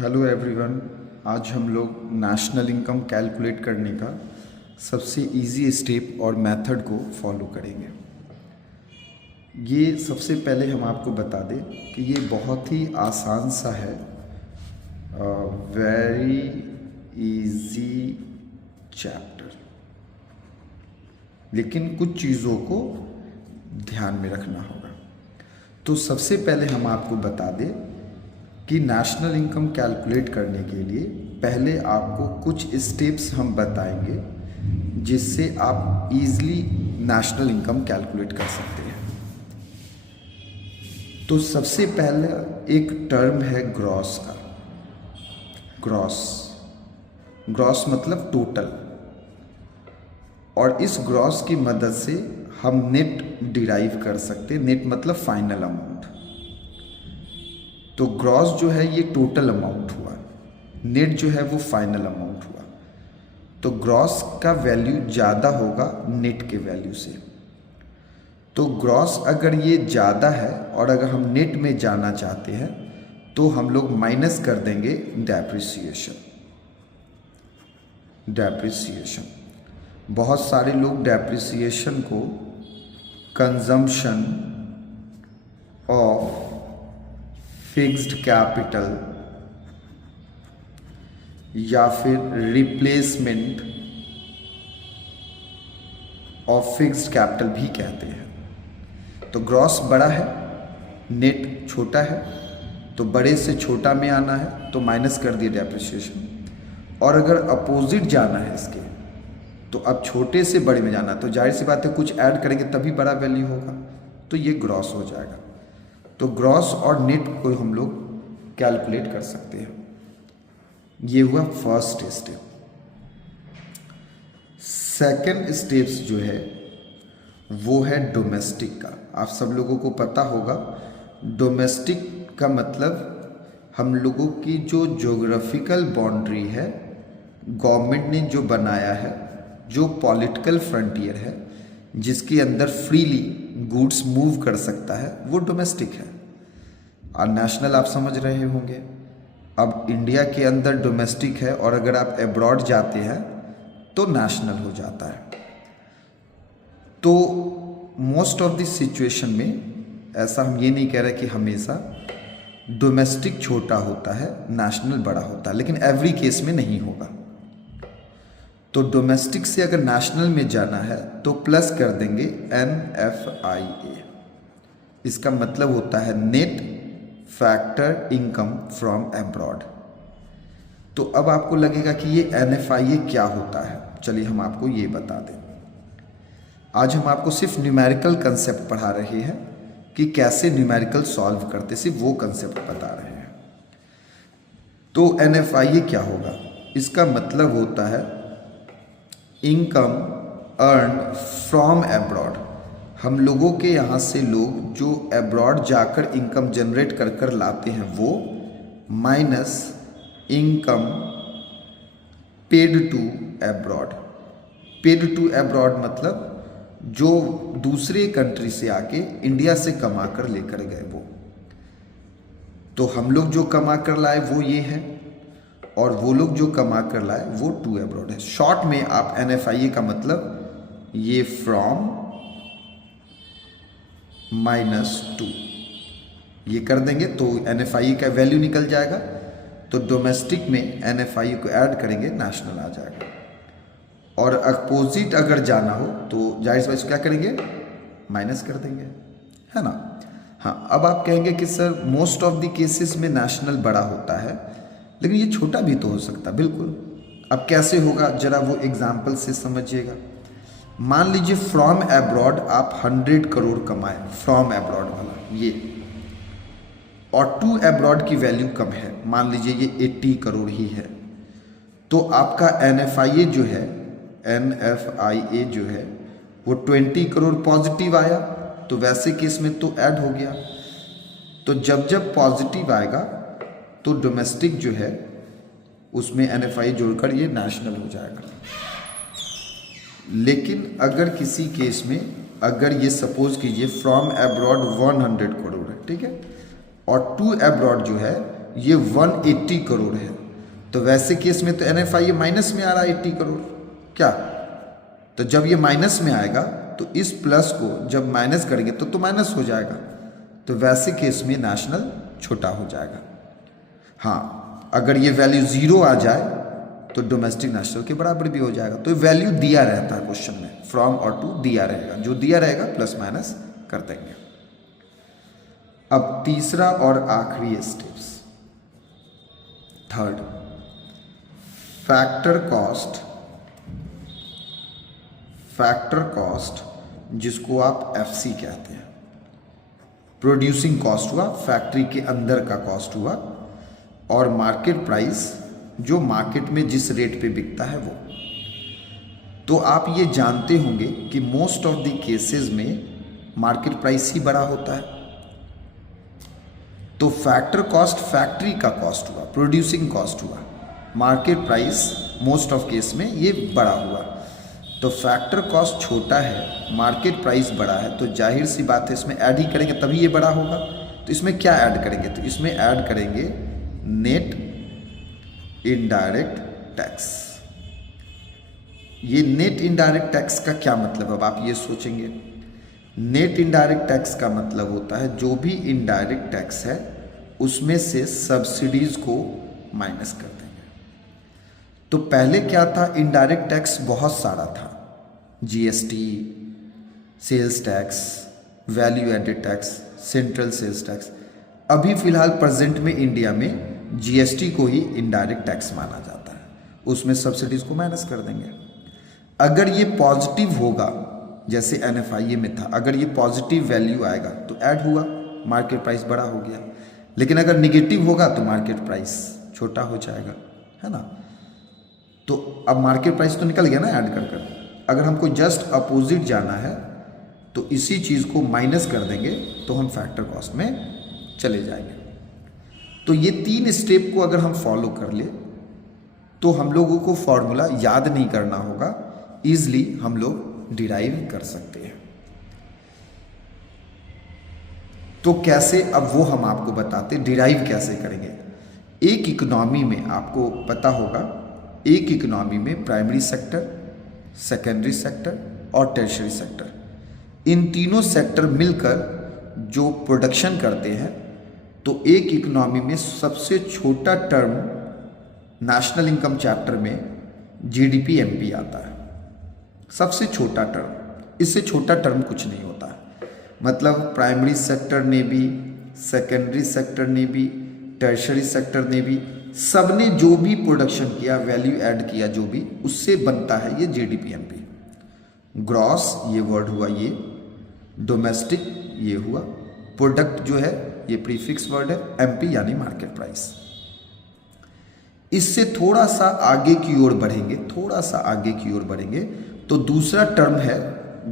Hello everyone. आज हम लोग नेशनल इनकम कैलकुलेट करने का सबसे इजी स्टेप और मेथड को फॉलो करेंगे। ये सबसे पहले हम आपको बता दें कि ये बहुत ही आसान सा है, वेरी इजी चैप्टर, लेकिन कुछ चीज़ों को ध्यान में रखना होगा। तो सबसे पहले हम आपको बता दें कि नेशनल इनकम कैलकुलेट करने के लिए पहले आपको कुछ स्टेप्स हम बताएंगे जिससे आप इजीली नेशनल इनकम कैलकुलेट कर सकते हैं। तो सबसे पहले एक टर्म है ग्रॉस का। ग्रॉस मतलब टोटल, और इस ग्रॉस की मदद से हम नेट डिराइव कर सकते हैं। नेट मतलब फाइनल अमाउंट। तो ग्रॉस जो है ये टोटल अमाउंट हुआ, नेट जो है वो फाइनल अमाउंट हुआ। तो ग्रॉस का वैल्यू ज़्यादा होगा नेट के वैल्यू से। तो ग्रॉस अगर ये ज़्यादा है और अगर हम नेट में जाना चाहते हैं तो हम लोग माइनस कर देंगे डेप्रिसिएशन। बहुत सारे लोग डेप्रिसिएशन को कंजम्पशन ऑफ फिक्स्ड कैपिटल या फिर रिप्लेसमेंट ऑफ फिक्स्ड कैपिटल भी कहते हैं। तो ग्रॉस बड़ा है, नेट छोटा है, तो बड़े से छोटा में आना है तो माइनस कर दिए डेप्रिसिएशन। और अगर अपोजिट जाना है इसके, तो अब छोटे से बड़े में जाना है, तो जाहिर सी बात है कुछ ऐड करेंगे तभी बड़ा वैल्यू होगा, तो ये ग्रॉस हो जाएगा। तो ग्रॉस और नेट को हम लोग कैलकुलेट कर सकते हैं। ये हुआ फर्स्ट स्टेप। सेकंड स्टेप्स जो है वो है डोमेस्टिक का। आप सब लोगों को पता होगा डोमेस्टिक का मतलब हम लोगों की जो ज्योग्राफिकल बाउंड्री है, गवर्नमेंट ने जो बनाया है, जो पॉलिटिकल फ्रंटियर है जिसके अंदर फ्रीली गुड्स मूव कर सकता है, वो डोमेस्टिक है। और नेशनल आप समझ रहे होंगे। अब इंडिया के अंदर डोमेस्टिक है और अगर आप अब्रॉड जाते हैं तो नेशनल हो जाता है। तो मोस्ट ऑफ द सिचुएशन में ऐसा हम ये नहीं कह रहे कि हमेशा डोमेस्टिक छोटा होता है नेशनल बड़ा होता है, लेकिन एवरी केस में नहीं होगा। तो डोमेस्टिक से अगर नेशनल में जाना है तो प्लस कर देंगे NFIA। इसका मतलब होता है net factor income from abroad. तो अब आपको लगेगा कि ये NFIA क्या होता है। चलिए हम आपको ये बता दें। आज हम आपको सिर्फ न्यूमेरिकल कंसेप्ट पढ़ा रहे हैं कि कैसे न्यूमेरिकल सॉल्व करते, सिर्फ वो कंसेप्ट बता रहे हैं। तो NFIA क्या होगा? इसका मतलब होता है इनकम अर्न फ्रॉम अब्रॉड। हम लोगों के यहाँ से लोग जो अब्रॉड जाकर इनकम जनरेट कर कर लाते हैं वो, minus income paid to abroad. Paid to abroad मतलब जो दूसरे कंट्री से आके इंडिया से कमा कर लेकर गए वो। तो हम लोग जो कमा कर लाए वो ये है, और वो लोग जो कमा कर लाए वो टू अब्रॉड है। शॉर्ट में आप NFIA का मतलब ये फ्रॉम -2 ये कर देंगे तो NFIA का वैल्यू निकल जाएगा। तो डोमेस्टिक में NFIA को ऐड करेंगे, नेशनल आ जाएगा। और अपोजिट अगर जाना हो तो जाहिर सी बात क्या करेंगे, माइनस कर देंगे, है ना। हाँ, अब आप कहेंगे कि sir most of the cases में नेशनल बड़ा होता है, लेकिन ये छोटा भी तो हो सकता है। बिल्कुल। अब कैसे होगा जरा वो एग्जाम्पल से समझिएगा। मान लीजिए फ्रॉम अब्रॉड आप 100 करोड़ कमाए, फ्रॉम अब्रॉड वाला ये, और टू अब्रॉड की वैल्यू कम है, मान लीजिए ये 80 करोड़ ही है, तो आपका NFIA जो है, NFIA जो है वो 20 करोड़ पॉजिटिव आया, तो वैसे केस में तो ऐड हो गया। तो जब जब पॉजिटिव आएगा तो डोमेस्टिक जो है उसमें NFIA जोड़कर ये नेशनल हो जाएगा। लेकिन अगर किसी केस में अगर ये सपोज कीजिए फ्रॉम अब्रॉड 100 करोड़ है, ठीक है, और टू अब्रॉड जो है ये 180 करोड़ है, तो वैसे केस में तो NFI माइनस में आ रहा है 80 करोड़ क्या, तो जब ये माइनस में आएगा तो इस प्लस को जब माइनस करेंगे तो माइनस हो जाएगा, तो वैसे केस में नेशनल छोटा हो जाएगा। हाँ, अगर ये वैल्यू 0 आ जाए तो डोमेस्टिक नेशनल के बराबर भी हो जाएगा। तो वैल्यू दिया रहता है क्वेश्चन में, फ्रॉम और टू दिया रहेगा, जो दिया रहेगा प्लस माइनस कर देंगे। अब तीसरा और आखिरी स्टेप्स, थर्ड, फैक्टर कॉस्ट जिसको आप FC कहते हैं, प्रोड्यूसिंग कॉस्ट हुआ, फैक्ट्री के अंदर का कॉस्ट हुआ, और मार्केट प्राइस जो मार्केट में जिस रेट पे बिकता है वो। तो आप ये जानते होंगे कि मोस्ट ऑफ द केसेस में मार्केट प्राइस ही बड़ा होता है। तो फैक्टर कॉस्ट फैक्ट्री का कॉस्ट हुआ, प्रोड्यूसिंग कॉस्ट हुआ, market price most of case में ये बड़ा हुआ। तो फैक्टर कॉस्ट छोटा है, मार्केट प्राइस बड़ा है, तो जाहिर सी बात है इसमें ऐड ही करेंगे तभी ये बड़ा होगा। तो इसमें क्या ऐड करेंगे, तो इसमें ऐड करेंगे नेट इनडायरेक्ट टैक्स। ये नेट इनडायरेक्ट टैक्स का क्या मतलब, अब आप ये सोचेंगे, नेट इनडायरेक्ट टैक्स का मतलब होता है जो भी इनडायरेक्ट टैक्स है उसमें से सब्सिडीज को माइनस कर देंगे। तो पहले क्या था, इनडायरेक्ट टैक्स बहुत सारा था, GST, sales tax, value added tax, central sales tax. अभी फिलहाल प्रेजेंट में इंडिया में GST को ही इनडायरेक्ट टैक्स माना जाता है, उसमें सब्सिडीज को माइनस कर देंगे। अगर ये पॉजिटिव होगा, जैसे NFI में था, अगर ये पॉजिटिव वैल्यू आएगा तो ऐड हुआ, मार्केट प्राइस बड़ा हो गया। लेकिन अगर निगेटिव होगा तो मार्केट प्राइस छोटा हो जाएगा, है ना। तो अब मार्केट प्राइस तो निकल गया ना ऐड कर कर। अगर हमको जस्ट अपोजिट जाना है तो इसी चीज़ को माइनस कर देंगे तो हम फैक्टर कॉस्ट में चले जाएंगे। तो ये 3 स्टेप को अगर हम फॉलो कर ले तो हम लोगों को फॉर्मूला याद नहीं करना होगा, ईजिली हम लोग डिराइव कर सकते हैं। तो कैसे, अब वो हम आपको बताते डिराइव कैसे करेंगे। एक इकोनॉमी में आपको पता होगा, एक इकोनॉमी में प्राइमरी सेक्टर, सेकेंडरी सेक्टर और टर्शियरी सेक्टर, इन तीनों सेक्टर मिलकर जो प्रोडक्शन करते हैं, तो एक इकोनॉमी में सबसे छोटा टर्म नेशनल इनकम चैप्टर में GDP MP आता है, सबसे छोटा टर्म, इससे छोटा टर्म कुछ नहीं होता है। मतलब प्राइमरी सेक्टर ने भी, सेकेंडरी सेक्टर ने भी, टर्शियरी सेक्टर ने भी, सब ने जो भी प्रोडक्शन किया, वैल्यू ऐड किया, जो भी उससे बनता है ये GDP MP। ग्रॉस ये वर्ड हुआ, ये डोमेस्टिक ये हुआ, प्रोडक्ट जो है ये प्रीफिक्स वर्ड है, MP यानी मार्केट प्राइस। इससे थोड़ा सा आगे की ओर बढ़ेंगे, थोड़ा सा आगे की ओर बढ़ेंगे तो दूसरा टर्म है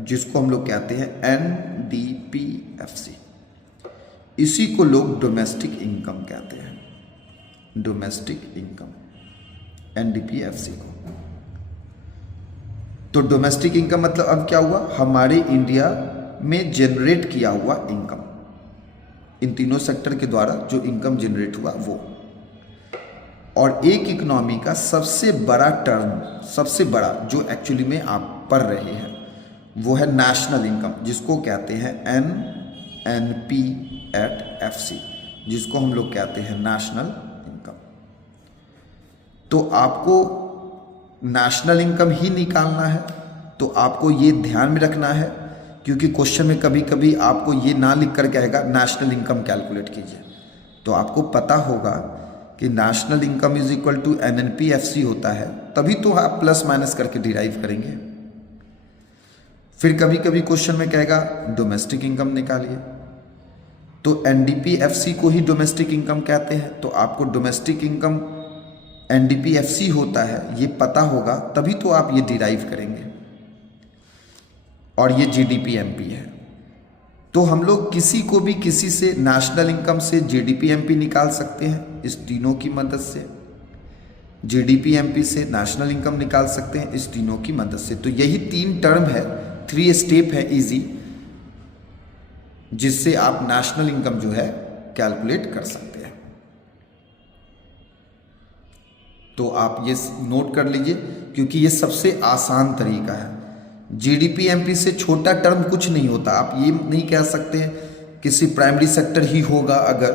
जिसको हम लोग कहते हैं NDPFC। इसी को लोग डोमेस्टिक इनकम कहते हैं, डोमेस्टिक इनकम, NDPFC को। तो डोमेस्टिक इनकम मतलब अब क्या हुआ, हमारे इंडिया में जनरेट किया हुआ इनकम, इन तीनों सेक्टर के द्वारा जो इनकम जनरेट हुआ वो। और एक इकोनॉमी का सबसे बड़ा टर्म, सबसे बड़ा जो एक्चुअली में आप पढ़ रहे हैं वो है नेशनल इनकम, जिसको कहते हैं NNP@FC, जिसको हम लोग कहते हैं नेशनल इनकम। तो आपको नेशनल इनकम ही निकालना है, तो आपको ये ध्यान में रखना है, क्योंकि क्वेश्चन में कभी कभी आपको ये ना लिख कर कहेगा नेशनल इनकम कैलकुलेट कीजिए, तो आपको पता होगा कि national income is equal to NNPFC होता है, तभी तो आप प्लस माइनस करके डिराइव करेंगे। फिर कभी कभी क्वेश्चन में कहेगा डोमेस्टिक इनकम निकालिए, तो NDPFC को ही डोमेस्टिक इनकम कहते हैं, तो आपको डोमेस्टिक इनकम NDPFC होता है ये पता होगा, तभी तो आप ये डिराइव करेंगे। और ये GDP MP है, तो हम लोग किसी को भी किसी से नेशनल इनकम से GDP MP निकाल सकते हैं इस तीनों की मदद से, GDP MP से नेशनल इनकम निकाल सकते हैं इस तीनों की मदद से। तो यही 3 टर्म है, 3 स्टेप है इजी, जिससे आप नेशनल इनकम जो है कैलकुलेट कर सकते हैं। तो आप ये नोट कर लीजिए, क्योंकि ये सबसे आसान तरीका है। जीडीपी एमपी से छोटा टर्म कुछ नहीं होता। आप ये नहीं कह सकते किसी प्राइमरी सेक्टर ही होगा अगर,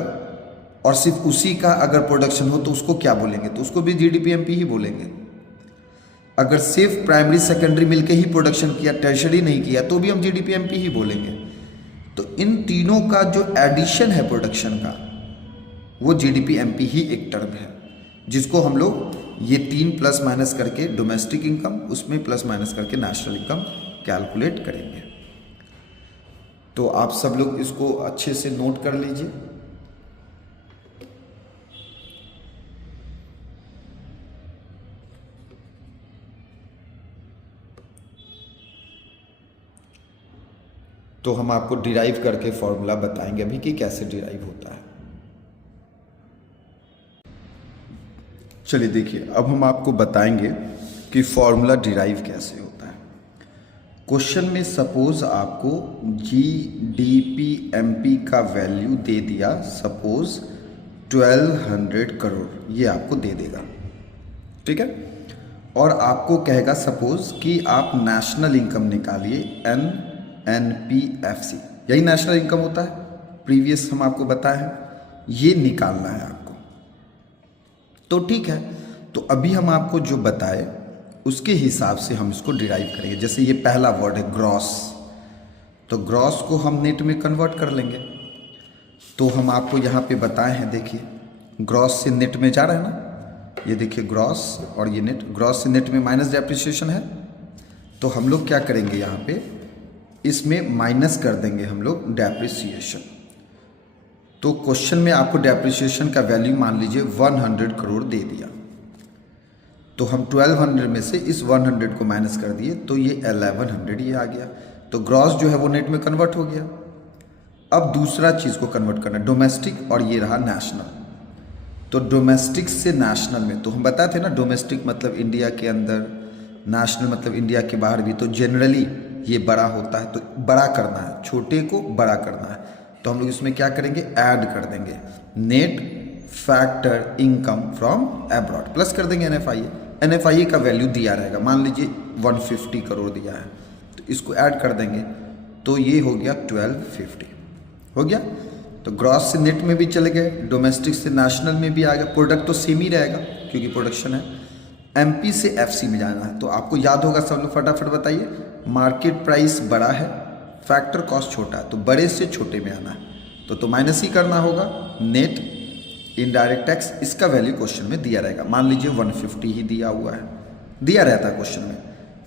और सिर्फ उसी का अगर प्रोडक्शन हो तो उसको क्या बोलेंगे, तो उसको भी जीडीपी एमपी ही बोलेंगे। अगर सिर्फ प्राइमरी सेकेंडरी मिलके ही प्रोडक्शन किया, टर्शरी नहीं किया, तो भी हम जीडीपी एमपी ही बोलेंगे। तो इन तीनों का जो एडिशन है प्रोडक्शन का, वो जीडीपी एमपी ही एक टर्म है, जिसको हम लोग ये 3 प्लस माइनस करके डोमेस्टिक इनकम, उसमें प्लस माइनस करके नेशनल इनकम कैलकुलेट करेंगे। तो आप सब लोग इसको अच्छे से नोट कर लीजिए। तो हम आपको डिराइव करके फॉर्मूला बताएंगे अभी कि कैसे डिराइव होता है। चलिए देखिए, अब हम आपको बताएंगे कि फॉर्मूला डिराइव कैसे होता है। क्वेश्चन में सपोज आपको जीडीपी एमपी का वैल्यू दे दिया, सपोज 1200 करोड़, ये आपको दे देगा, ठीक है। और आपको कहेगा सपोज कि आप नेशनल इनकम निकालिए, NNPFC, यही नेशनल इनकम होता है, प्रीवियस हम आपको बताए हैं, ये निकालना है आपको। तो ठीक है, तो अभी हम आपको जो बताए उसके हिसाब से हम इसको डिराइव करेंगे। जैसे ये पहला वर्ड है ग्रॉस, तो ग्रॉस को हम नेट में कन्वर्ट कर लेंगे। तो हम आपको यहाँ पे बताए हैं, देखिए ग्रॉस से नेट में जा रहा है ना, ये देखिए ग्रॉस और ये नेट, ग्रॉस से नेट में माइनस डेप्रिसिएशन है। तो हम लोग क्या करेंगे, यहाँ पे इसमें माइनस कर देंगे हम लोग डेप्रिसिएशन। तो क्वेश्चन में आपको डेप्रिसिएशन का वैल्यू मान लीजिए 100 करोड़ दे दिया, तो हम 1200 में से इस 100 को माइनस कर दिए, तो ये 1100 ये आ गया। तो ग्रॉस जो है वो नेट में कन्वर्ट हो गया। अब दूसरा चीज़ को कन्वर्ट करना है, डोमेस्टिक, और ये रहा नेशनल। तो डोमेस्टिक से नेशनल में, तो हम बताए थे ना, डोमेस्टिक मतलब इंडिया के अंदर, नेशनल मतलब इंडिया के बाहर भी। तो जनरली ये बड़ा होता है, तो बड़ा करना है, छोटे को बड़ा करना है। तो हम लोग इसमें क्या करेंगे, ऐड कर देंगे net factor income from abroad, plus कर देंगे NFIA। NFIA का वैल्यू दिया रहेगा, मान लीजिए 150 करोड़ दिया है, तो इसको ऐड कर देंगे, तो ये हो गया 1250 हो गया। तो ग्रॉस से नेट में भी चले गए, डोमेस्टिक से नेशनल में भी आ गया, प्रोडक्ट तो सेम ही रहेगा क्योंकि प्रोडक्शन है। MP से FC में जाना है, तो आपको याद होगा, सब लोग फटाफट बताइए। मार्केट प्राइस बड़ा है, फैक्टर कॉस्ट छोटा है, तो बड़े से छोटे में आना है, तो माइनस ही करना होगा। नेट इनडायरेक्ट टैक्स, इसका वैल्यू क्वेश्चन में दिया रहेगा, मान लीजिए 150 ही दिया हुआ है, दिया रहता है क्वेश्चन में,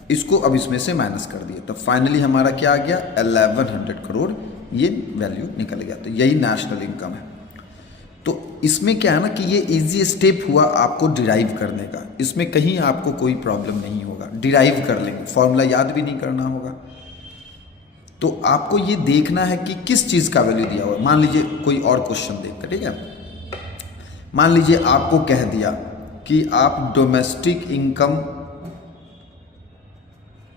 इसको अब इसमें से माइनस कर दिया, तो फाइनली हमारा क्या आ गया, 1100 करोड़ ये वैल्यू निकल गया। तो यही नेशनल इनकम है। तो इसमें क्या है ना कि ये इजी स्टेप हुआ आपको डिराइव करने का, इसमें कहीं आपको कोई प्रॉब्लम नहीं होगा, डिराइव कर लेंगे, फॉर्मूला याद भी नहीं करना होगा। तो आपको ये देखना है कि किस चीज़ का वैल्यू दिया हुआ। मान लीजिए कोई और क्वेश्चन देखते, ठीक है, मान लीजिए आपको कह दिया कि आप डोमेस्टिक इनकम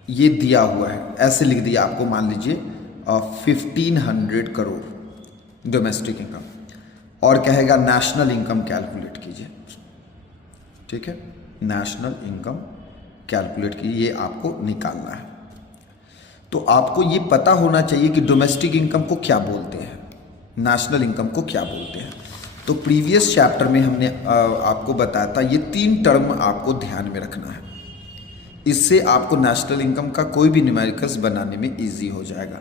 ये दिया हुआ है, ऐसे लिख दिया आपको, मान लीजिए 1500 करोड़ डोमेस्टिक इनकम, और कहेगा नेशनल इनकम कैलकुलेट कीजिए, ठीक है, नेशनल इनकम कैलकुलेट कीजिए, ये आपको निकालना है। तो आपको ये पता होना चाहिए कि डोमेस्टिक इनकम को क्या बोलते हैं, नेशनल इनकम को क्या बोलते हैं। तो प्रीवियस चैप्टर में हमने आपको बताया था, ये 3 टर्म आपको ध्यान में रखना है, इससे आपको नेशनल इनकम का कोई भी न्यूमेरिकल्स बनाने में इजी हो जाएगा।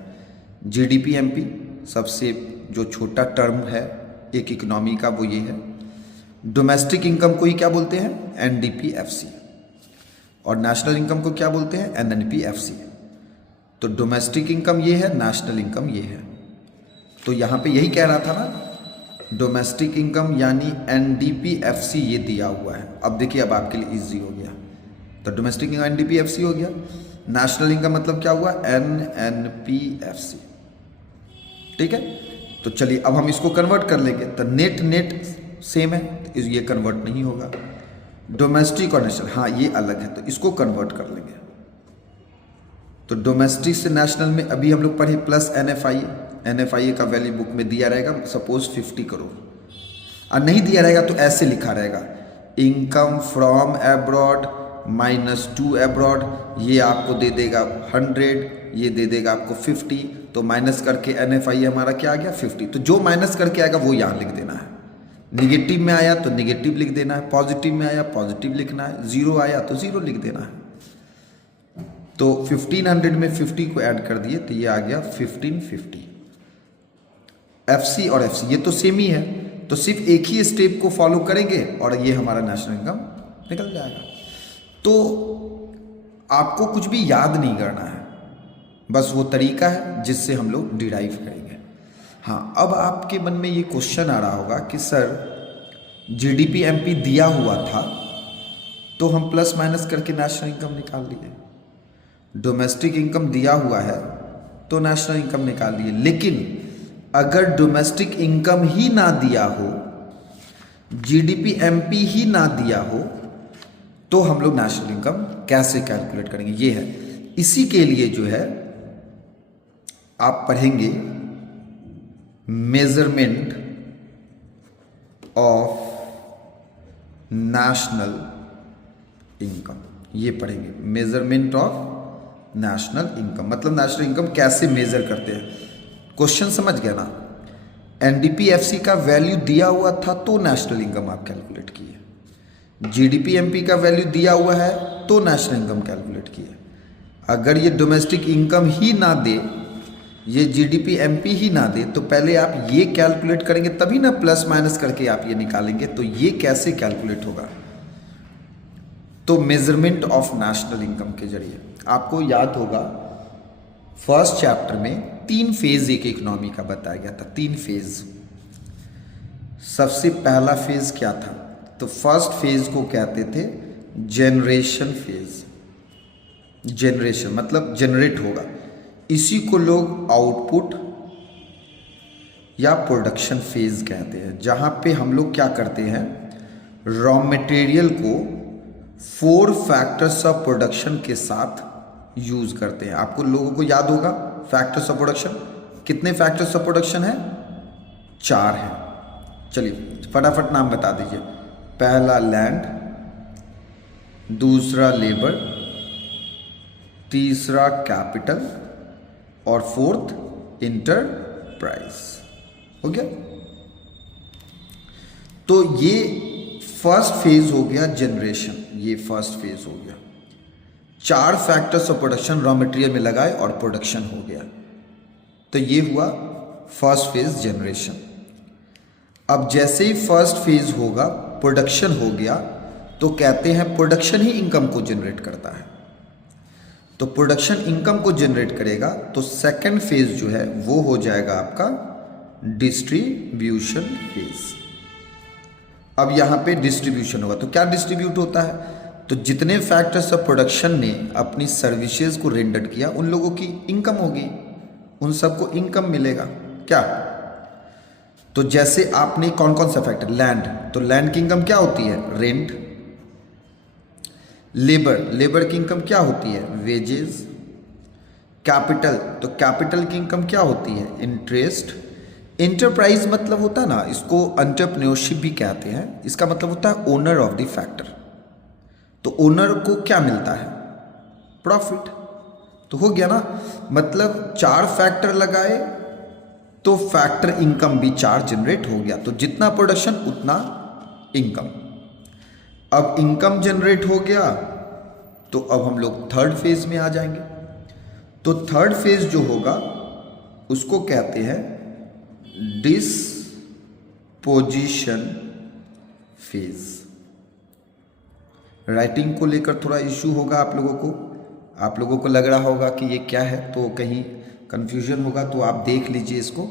जीडीपी एमपी सबसे जो छोटा टर्म है एक इकोनॉमी का, वो ये है। डोमेस्टिक इनकम को ही क्या बोलते हैं, NDPFC, और नेशनल इनकम को क्या बोलते हैं, NNPFC। तो डोमेस्टिक इनकम ये है, नेशनल इनकम ये है। तो यहाँ पे यही कह रहा था ना, डोमेस्टिक इनकम यानी NDPFC ये दिया हुआ है। अब देखिए, अब आपके लिए इजी हो गया, तो डोमेस्टिक इनकम NDPFC हो गया, नेशनल इनकम मतलब क्या हुआ, NNPFC, ठीक है। तो चलिए अब हम इसको कन्वर्ट कर लेंगे, तो नेट नेट सेम है, तो ये कन्वर्ट नहीं होगा। डोमेस्टिक और नेशनल, हाँ ये अलग है, तो इसको कन्वर्ट कर लेंगे। तो डोमेस्टिक से नेशनल में अभी हम लोग पढ़े प्लस NFIA का वैल्यू बुक में दिया रहेगा, सपोज 50 करोड़, और नहीं दिया रहेगा तो ऐसे लिखा रहेगा इनकम फ्रॉम एब्रॉड -2 एब्रॉड, ये आपको दे देगा 100, ये दे देगा आपको 50, तो माइनस करके NFI हमारा क्या आ गया 50। तो जो माइनस करके आएगा वो यहाँ लिख देना है। निगेटिव में आया तो निगेटिव लिख देना है, पॉजिटिव में आया पॉजिटिव लिखना है, जीरो आया तो जीरो लिख देना है। तो 1500 में 50 को ऐड कर दिए तो ये आ गया 1550। FC और FC ये तो सेम ही है, तो सिर्फ एक ही स्टेप को फॉलो करेंगे और ये हमारा नेशनल इनकम निकल जाएगा। तो आपको कुछ भी याद नहीं करना है, बस वो तरीका है जिससे हम लोग डिराइव करेंगे। हाँ, अब आपके मन में ये क्वेश्चन आ रहा होगा कि सर GDP MP दिया हुआ था तो हम प्लस माइनस करके नेशनल इनकम निकाल लिए, डोमेस्टिक इनकम दिया हुआ है तो नेशनल इनकम निकाल लिए, लेकिन अगर डोमेस्टिक इनकम ही ना दिया हो, GDP MP ही ना दिया हो, तो हम लोग नेशनल इनकम कैसे कैलकुलेट करेंगे, ये है। इसी के लिए जो है आप पढ़ेंगे मेजरमेंट ऑफ नेशनल इनकम, ये पढ़ेंगे मेजरमेंट ऑफ नेशनल इनकम, मतलब नेशनल इनकम कैसे मेजर करते हैं। क्वेश्चन समझ गया ना। NDP FC का वैल्यू दिया हुआ था तो नेशनल इनकम आप कैलकुलेट किए, GDP MP का वैल्यू दिया हुआ है तो नेशनल इनकम कैलकुलेट किए। अगर ये डोमेस्टिक इनकम ही ना दे, ये GDP MP ही ना दे, तो पहले आप ये कैलकुलेट करेंगे तभी ना प्लस माइनस करके आप ये निकालेंगे। तो ये कैसे कैलकुलेट होगा, तो मेजरमेंट ऑफ नेशनल इनकम के जरिए। आपको याद होगा फर्स्ट चैप्टर में 3 फेज एक इकोनॉमी का बताया गया था, 3 फेज। सबसे पहला फेज क्या था, तो फर्स्ट फेज को कहते थे जनरेशन फेज। जनरेशन मतलब जनरेट होगा, इसी को लोग आउटपुट या प्रोडक्शन फेज कहते हैं, जहां पे हम लोग क्या करते हैं, रॉ मटेरियल को 4 फैक्टर्स ऑफ प्रोडक्शन के साथ यूज करते हैं। आपको लोगों को याद होगा फैक्टर्स ऑफ प्रोडक्शन, कितने फैक्टर्स ऑफ प्रोडक्शन है, 4 हैं। चलिए फटाफट नाम बता दीजिए। पहला लैंड, दूसरा लेबर, तीसरा कैपिटल और फोर्थ इंटरप्राइज। हो गया। तो ये फर्स्ट फेज हो गया जनरेशन, ये फर्स्ट फेज हो गया। 4 factors of production raw material में लगाए और प्रोडक्शन हो गया, तो ये हुआ फर्स्ट फेज जनरेशन। अब जैसे ही फर्स्ट फेज होगा, प्रोडक्शन हो गया, तो कहते हैं प्रोडक्शन ही इनकम को जनरेट करता है। तो प्रोडक्शन इनकम को जनरेट करेगा, तो सेकंड फेज जो है वो हो जाएगा आपका डिस्ट्रीब्यूशन फेज। अब यहां पे डिस्ट्रीब्यूशन होगा, तो क्या डिस्ट्रीब्यूट होता है, तो जितने फैक्टर्स ऑफ प्रोडक्शन ने अपनी सर्विसेज को रेंडर किया उन लोगों की इनकम होगी, उन सबको इनकम मिलेगा। क्या, तो जैसे आपने कौन कौन सा फैक्टर, लैंड, तो लैंड की इनकम क्या होती है, रेंट। लेबर, लेबर की इनकम क्या होती है, वेजेस। कैपिटल, तो कैपिटल की इनकम क्या होती है, इंटरेस्ट। इंटरप्राइज मतलब होता है ना, इसको एंटरप्रेन्योरशिप भी कहते हैं, इसका मतलब होता है ओनर ऑफ द फैक्टर। तो ओनर को क्या मिलता है, प्रॉफिट। तो हो गया ना, मतलब 4 फैक्टर लगाए तो फैक्टर इनकम भी 4 जनरेट हो गया। तो जितना प्रोडक्शन उतना इनकम। अब इनकम जनरेट हो गया, तो अब हम लोग थर्ड फेज में आ जाएंगे। तो थर्ड फेज जो होगा उसको कहते हैं डिस्पोजिशन फेज। राइटिंग को लेकर थोड़ा इश्यू होगा आप लोगों को लग रहा होगा कि ये क्या है, तो कहीं कंफ्यूजन होगा, तो आप देख लीजिए इसको।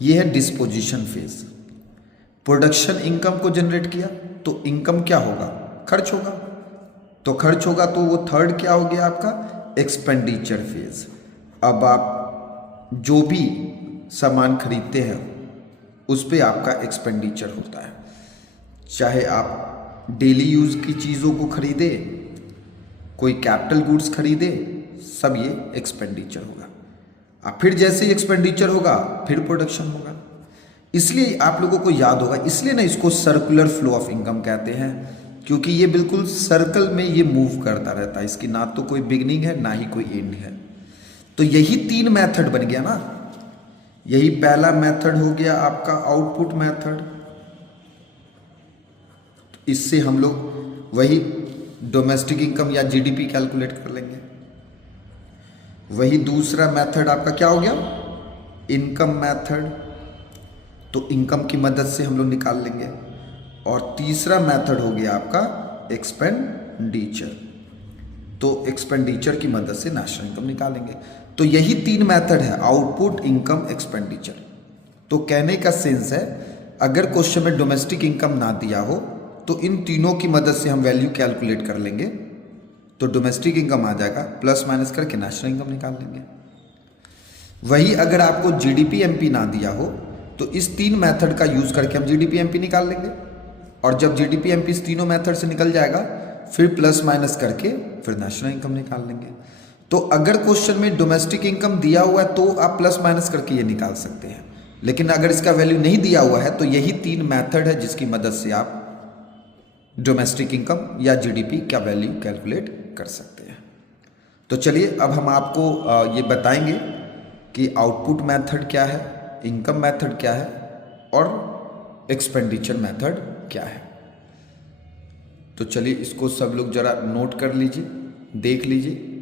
ये है डिस्पोजिशन फेज। प्रोडक्शन इनकम को जनरेट किया तो इनकम क्या होगा, खर्च होगा। तो खर्च होगा तो वो थर्ड क्या हो गया आपका, एक्सपेंडिचर फेज। अब आप जो भी सामान खरीदते हैं उस पे आपका एक्सपेंडिचर होता है, चाहे आप डेली यूज़ की चीज़ों को खरीदे, कोई कैपिटल गुड्स खरीदे, सब ये एक्सपेंडिचर होगा। अब फिर जैसे ही एक्सपेंडिचर होगा फिर प्रोडक्शन होगा। इसलिए आप लोगों को याद होगा, इसलिए ना इसको सर्कुलर फ्लो ऑफ इनकम कहते हैं, क्योंकि ये बिल्कुल सर्कल में ये मूव करता रहता है, इसकी ना तो कोई बिगनिंग है ना ही कोई एंड है। तो यही 3 मेथड बन गया ना, यही पहला मेथड हो गया आपका आउटपुट मेथड। इससे हम लोग वही डोमेस्टिक इनकम या जीडीपी कैलकुलेट कर लेंगे। वही दूसरा मेथड आपका क्या हो गया, इनकम मेथड, तो इनकम की मदद से हम लोग निकाल लेंगे। और तीसरा मेथड हो गया आपका एक्सपेंडिचर, तो एक्सपेंडिचर की मदद से नेशनल इनकम निकालेंगे। तो यही 3 मेथड है, आउटपुट, इनकम, एक्सपेंडिचर। तो कहने का सेंस है, अगर क्वेश्चन में डोमेस्टिक इनकम ना दिया हो तो इन तीनों की मदद से हम वैल्यू कैलकुलेट कर लेंगे, तो डोमेस्टिक इनकम आ जाएगा, प्लस माइनस करके नेशनल इनकम निकाल लेंगे। वही अगर आपको जीडीपी एमपी ना दिया हो तो इस 3 मेथड का यूज करके हम जीडीपी एमपी निकाल लेंगे, और जब जीडीपी एमपी इस तीनों मेथड से निकल जाएगा फिर प्लस माइनस करके फिर नेशनल इनकम निकाल लेंगे। तो अगर क्वेश्चन में डोमेस्टिक इनकम दिया हुआ है तो आप प्लस माइनस करके ये निकाल सकते हैं, लेकिन अगर इसका वैल्यू नहीं दिया हुआ है तो यही 3 मेथड है जिसकी मदद से आप डोमेस्टिक इनकम या जीडीपी का वैल्यू कैलकुलेट कर सकते हैं। तो चलिए अब हम आपको ये बताएंगे कि आउटपुट मेथड क्या है, इनकम मेथड क्या है और एक्सपेंडिचर मेथड क्या है। तो चलिए इसको सब लोग जरा नोट कर लीजिए, देख लीजिए।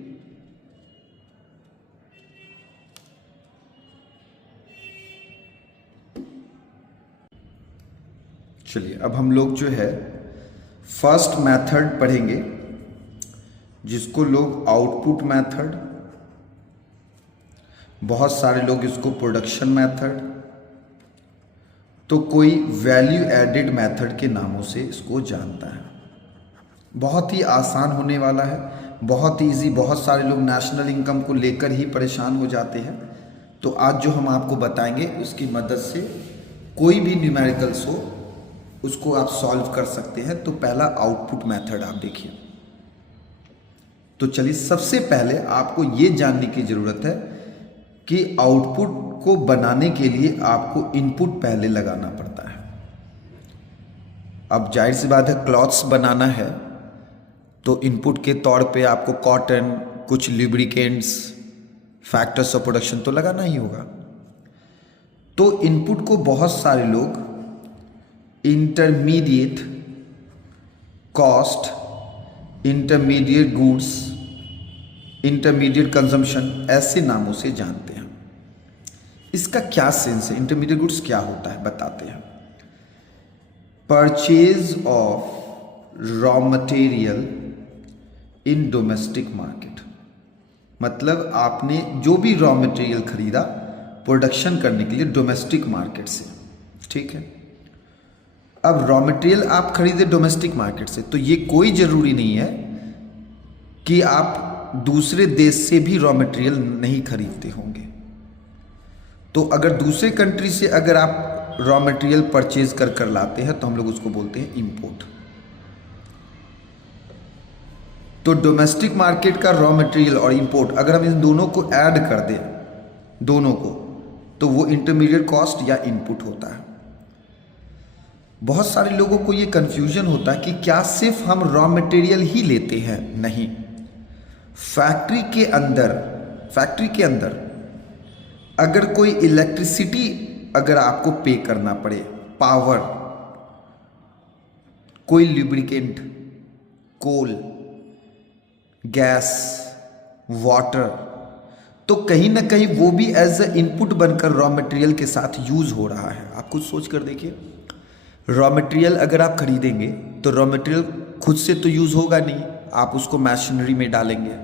चलिए अब हम लोग जो है फर्स्ट मेथड पढ़ेंगे, जिसको लोग आउटपुट मेथड, बहुत सारे लोग इसको प्रोडक्शन मेथड, तो कोई वैल्यू एडेड मेथड के नामों से इसको जानता है। बहुत ही आसान होने वाला है, बहुत ही ईजी। बहुत सारे लोग नेशनल इनकम को लेकर ही परेशान हो जाते हैं, तो आज जो हम आपको बताएंगे उसकी मदद से कोई भी न्यूमेरिकल्स हो उसको आप सॉल्व कर सकते हैं। तो पहला आउटपुट मेथड आप देखिए। तो चलिए सबसे पहले आपको ये जानने की ज़रूरत है कि आउटपुट को बनाने के लिए आपको इनपुट पहले लगाना पड़ता है। अब जाहिर सी बात है, क्लॉथ्स बनाना है तो इनपुट के तौर पे आपको कॉटन, कुछ लुब्रिकेंट्स, फैक्टर्स ऑफ प्रोडक्शन तो लगाना ही होगा। तो इनपुट को बहुत सारे लोग intermediate cost, intermediate goods, intermediate consumption ऐसे नामों से जानते हैं। इसका क्या सेंस है, इंटरमीडिएट गुड्स क्या होता है बताते हैं। Purchase of raw material in domestic market, मतलब आपने जो भी रॉ मटेरियल खरीदा प्रोडक्शन करने के लिए डोमेस्टिक मार्केट से, ठीक है। अब रॉ मटेरियल आप खरीदे डोमेस्टिक मार्केट से, तो ये कोई ज़रूरी नहीं है कि आप दूसरे देश से भी रॉ मटेरियल नहीं खरीदते होंगे। तो अगर दूसरे कंट्री से अगर आप रॉ मटेरियल परचेज कर लाते हैं तो हम लोग उसको बोलते हैं इंपोर्ट। तो डोमेस्टिक मार्केट का रॉ मटेरियल और इंपोर्ट अगर हम इन दोनों को ऐड कर दें, दोनों को, तो वो इंटरमीडिएट कॉस्ट या इनपुट होता है। बहुत सारे लोगों को ये कंफ्यूजन होता है कि क्या सिर्फ हम रॉ मटेरियल ही लेते हैं? नहीं, फैक्ट्री के अंदर अगर कोई इलेक्ट्रिसिटी अगर आपको पे करना पड़े, पावर, कोई लुब्रिकेंट, कोल, गैस, वाटर, तो कहीं ना कहीं वो भी एज अ इनपुट बनकर रॉ मटेरियल के साथ यूज हो रहा है। आप कुछ सोच कर देखिए, रॉ मटेरियल अगर आप खरीदेंगे तो रॉ मटेरियल खुद से तो यूज़ होगा नहीं, आप उसको मशीनरी में डालेंगे,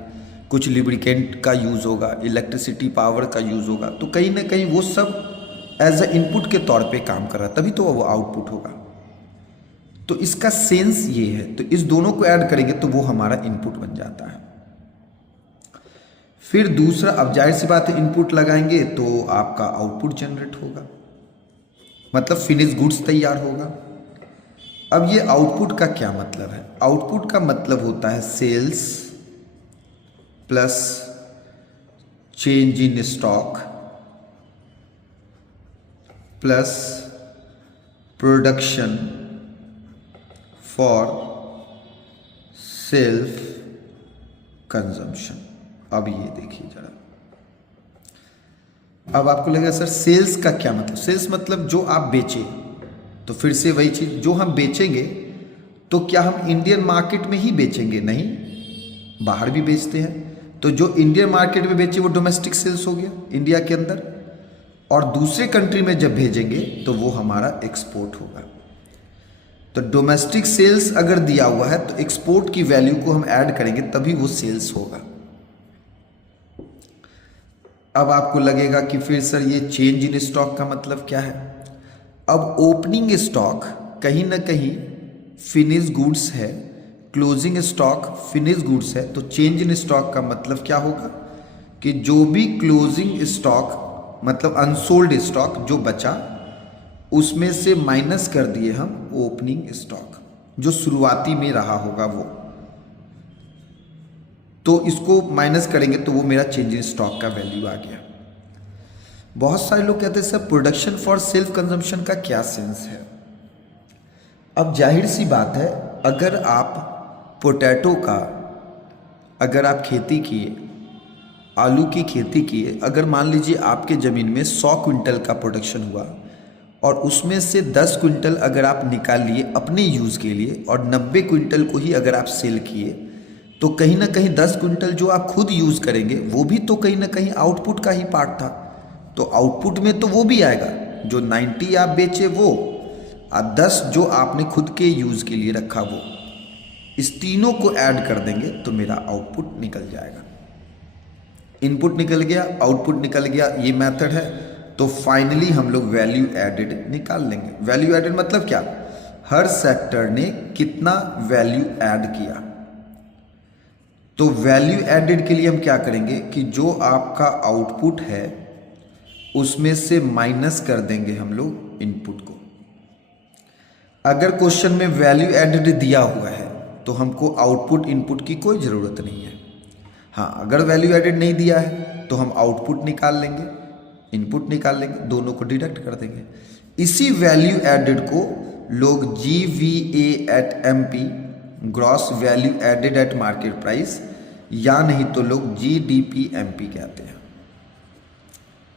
कुछ लुब्रिकेंट का यूज़ होगा, इलेक्ट्रिसिटी पावर का यूज़ होगा, तो कहीं ना कहीं वो सब एज अ इनपुट के तौर पे काम कर रहा है, तभी तो वो आउटपुट होगा। तो इसका सेंस ये है। तो इस दोनों को ऐड करेंगे तो वो हमारा इनपुट बन जाता है। फिर दूसरा, अब जाहिर सी बात है इनपुट लगाएंगे तो आपका आउटपुट जनरेट होगा, मतलब फिनिश गुड्स तैयार होगा। अब ये आउटपुट का क्या मतलब है? आउटपुट का मतलब होता है sales plus change in stock plus production for self consumption. अब ये देखिए जरा, अब आपको लगेगा सर सेल्स का क्या मतलब, सेल्स मतलब जो आप बेचे, तो फिर से वही चीज, जो हम बेचेंगे तो क्या हम इंडियन मार्केट में ही बेचेंगे? नहीं, बाहर भी बेचते हैं। तो जो इंडियन मार्केट में बेचे वो डोमेस्टिक सेल्स हो गया इंडिया के अंदर, और दूसरे कंट्री में जब भेजेंगे तो वो हमारा एक्सपोर्ट होगा। तो डोमेस्टिक सेल्स अगर दिया हुआ है तो एक्सपोर्ट की वैल्यू को हम ऐड करेंगे तभी वो सेल्स होगा। अब आपको लगेगा कि फिर सर ये चेंज इन स्टॉक का मतलब क्या है? अब ओपनिंग स्टॉक कहीं ना कहीं फिनिश गुड्स है, क्लोजिंग स्टॉक फिनिश गुड्स है, तो चेंज इन स्टॉक का मतलब क्या होगा कि जो भी क्लोजिंग स्टॉक मतलब अनसोल्ड स्टॉक जो बचा उसमें से माइनस कर दिए हम ओपनिंग स्टॉक जो शुरुआती में रहा होगा वो, तो इसको माइनस करेंगे तो वो मेरा चेंज इन स्टॉक का वैल्यू आ गया। बहुत सारे लोग कहते हैं sir production for self consumption का क्या सेंस है? अब जाहिर सी बात है, अगर आप पोटैटो का अगर आप खेती किए, आलू की खेती किए, अगर मान लीजिए आपके ज़मीन में 100 क्विंटल का प्रोडक्शन हुआ और उसमें से 10 क्विंटल अगर आप निकाल लिए अपने यूज़ के लिए और 90 क्विंटल को ही अगर आप सेल किए, तो कहीं ना कहीं 10 क्विंटल जो आप खुद यूज़ करेंगे वो भी तो कहीं ना कहीं आउटपुट का ही पार्ट था। तो आउटपुट में तो वो भी आएगा, जो 90 आप बेचे वो, और 10 जो आपने खुद के यूज़ के लिए रखा वो, इस तीनों को ऐड कर देंगे तो मेरा आउटपुट निकल जाएगा। इनपुट निकल गया, आउटपुट निकल गया, ये मेथड है। तो फाइनली हम लोग वैल्यू एडेड निकाल लेंगे। वैल्यू एडेड मतलब क्या? हर सेक्टर ने कितना वैल्यू ऐड किया। तो वैल्यू एडेड के लिए हम क्या करेंगे कि जो आपका आउटपुट है उसमें से माइनस कर देंगे हम लोग इनपुट को। अगर क्वेश्चन में वैल्यू एडेड दिया हुआ है तो हमको आउटपुट इनपुट की कोई ज़रूरत नहीं है। हाँ, अगर वैल्यू एडेड नहीं दिया है तो हम आउटपुट निकाल लेंगे, इनपुट निकाल लेंगे, दोनों को डिडक्ट कर देंगे। इसी वैल्यू एडेड को लोग GVA@MP gross value added at market price, या नहीं तो लोग GDP-MP कहते हैं।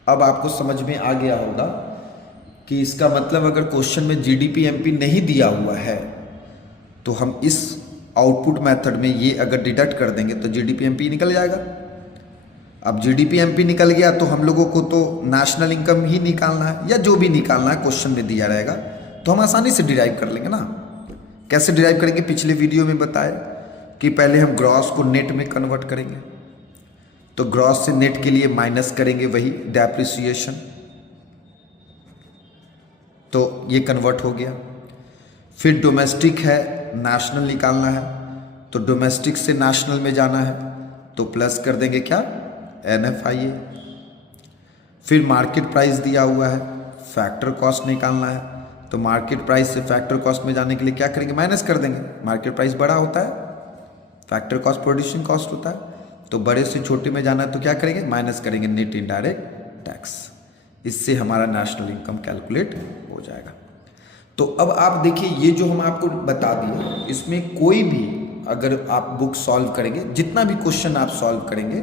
अब आपको समझ में आ गया होगा कि इसका मतलब अगर क्वेश्चन में GDP-MP नहीं दिया हुआ है तो हम इस आउटपुट मेथड में ये अगर डिडक्ट कर देंगे तो GDP-MP निकल जाएगा। अब GDP-MP निकल गया तो हम लोगों को तो नेशनल इनकम ही निकालना है, या जो भी निकालना है क्वेश्चन में दिया रहेगा तो हम आसानी से डिराइव कर लेंगे ना। कैसे डिराइव करेंगे? पिछले वीडियो में बताया कि पहले हम ग्रॉस को नेट में कन्वर्ट करेंगे, तो ग्रॉस से नेट के लिए माइनस करेंगे वही डेप्रिसिएशन, तो ये कन्वर्ट हो गया। फिर डोमेस्टिक है, नेशनल निकालना है, तो डोमेस्टिक से नेशनल में जाना है तो प्लस कर देंगे क्या? NFIA। फिर मार्केट प्राइस दिया हुआ है, फैक्टर कॉस्ट निकालना है, तो मार्केट प्राइस से फैक्टर कॉस्ट में जाने के लिए क्या करेंगे? माइनस कर देंगे। मार्केट प्राइस बड़ा होता है, फैक्टर कॉस्ट प्रोड्यूसिंग कॉस्ट होता है, तो बड़े से छोटे में जाना है तो क्या करेंगे? माइनस करेंगे नेट इनडायरेक्ट टैक्स। इससे हमारा नेशनल इनकम कैलकुलेट हो जाएगा। तो अब आप देखिए, ये जो हम आपको बता दिए, इसमें कोई भी अगर आप बुक सॉल्व करेंगे, जितना भी क्वेश्चन आप सॉल्व करेंगे,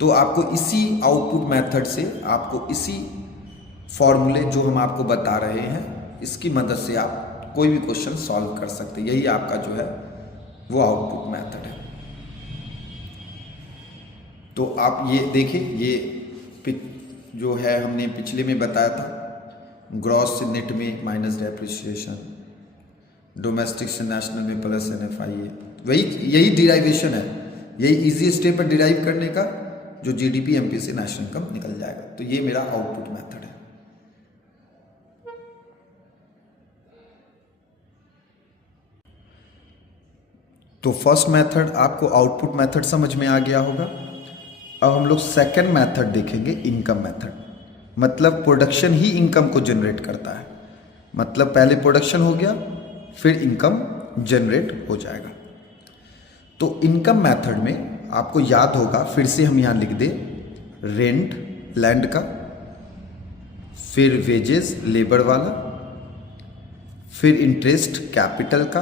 तो आपको इसी आउटपुट मेथड से, आपको इसी फॉर्मूले जो हम आपको बता रहे हैं, इसकी मदद से आप कोई भी क्वेश्चन सॉल्व कर सकते हैं। यही आपका जो है वो आउटपुट मेथड है। तो आप ये देखिए, ये जो है हमने पिछले में बताया था, ग्रॉस से नेट में माइनस डेप्रिसिएशन, डोमेस्टिक से नेशनल में प्लस NFIA, यही डिराइवेशन है, यही इजी स्टेप है डिराइव करने का, जो GDP-MP से नेशनल इनकम निकल जाएगा। तो ये मेरा आउटपुट मेथड है। तो फर्स्ट मेथड आपको आउटपुट मेथड समझ में आ गया होगा। अब हम लोग सेकंड मेथड देखेंगे, इनकम मेथड। मतलब प्रोडक्शन ही इनकम को जनरेट करता है। मतलब पहले प्रोडक्शन हो गया, फिर इनकम जनरेट हो जाएगा। तो इनकम मेथड में आपको याद होगा, फिर से हम यहाँ लिख दे, रेंट लैंड का, फिर वेजेस लेबर वाला, फिर इंटरेस्ट कैपिटल का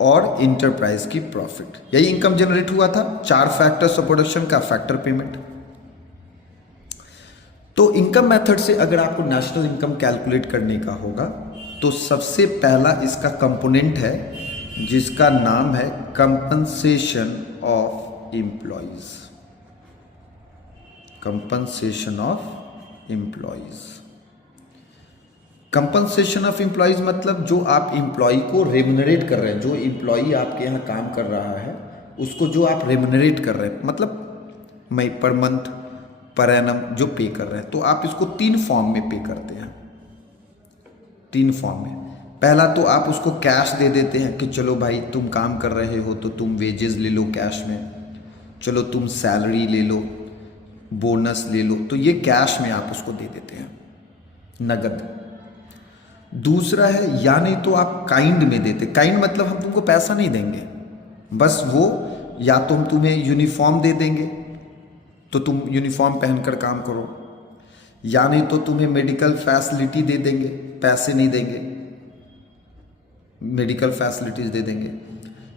और इंटरप्राइज की प्रॉफिट। यही इनकम जनरेट हुआ था। 4 फैक्टर्स ऑफ प्रोडक्शन का फैक्टर पेमेंट। तो इनकम मेथड से अगर आपको नेशनल इनकम कैलकुलेट करने का होगा तो सबसे पहला इसका कंपोनेंट है जिसका नाम है compensation of employees. Compensation of employees. Compensation of employees मतलब जो आप एम्प्लॉय को रेम्यूनरेट कर रहे हैं, जो एम्प्लॉय आपके यहाँ काम कर रहा है उसको जो आप रेम्यूनरेट कर रहे हैं, मतलब मई पर मंथ पर एनम जो पे कर रहे हैं, तो आप इसको 3 फॉर्म में पे करते हैं। 3 फॉर्म में। पहला तो आप उसको कैश दे देते हैं कि चलो भाई तुम काम कर रहे हो तो तुम वेजेस ले लो कैश में, चलो तुम सैलरी ले लो, बोनस ले लो, तो ये कैश में आप उसको दे देते हैं, नगद। दूसरा है या नहीं तो आप काइंड में देते। काइंड मतलब हम तुमको पैसा नहीं देंगे, बस वो या तो हम तुम्हें यूनिफॉर्म दे देंगे तो तुम यूनिफॉर्म पहनकर काम करो, या नहीं तो तुम्हें मेडिकल फैसिलिटी दे देंगे, पैसे नहीं देंगे, मेडिकल फैसिलिटीज दे देंगे,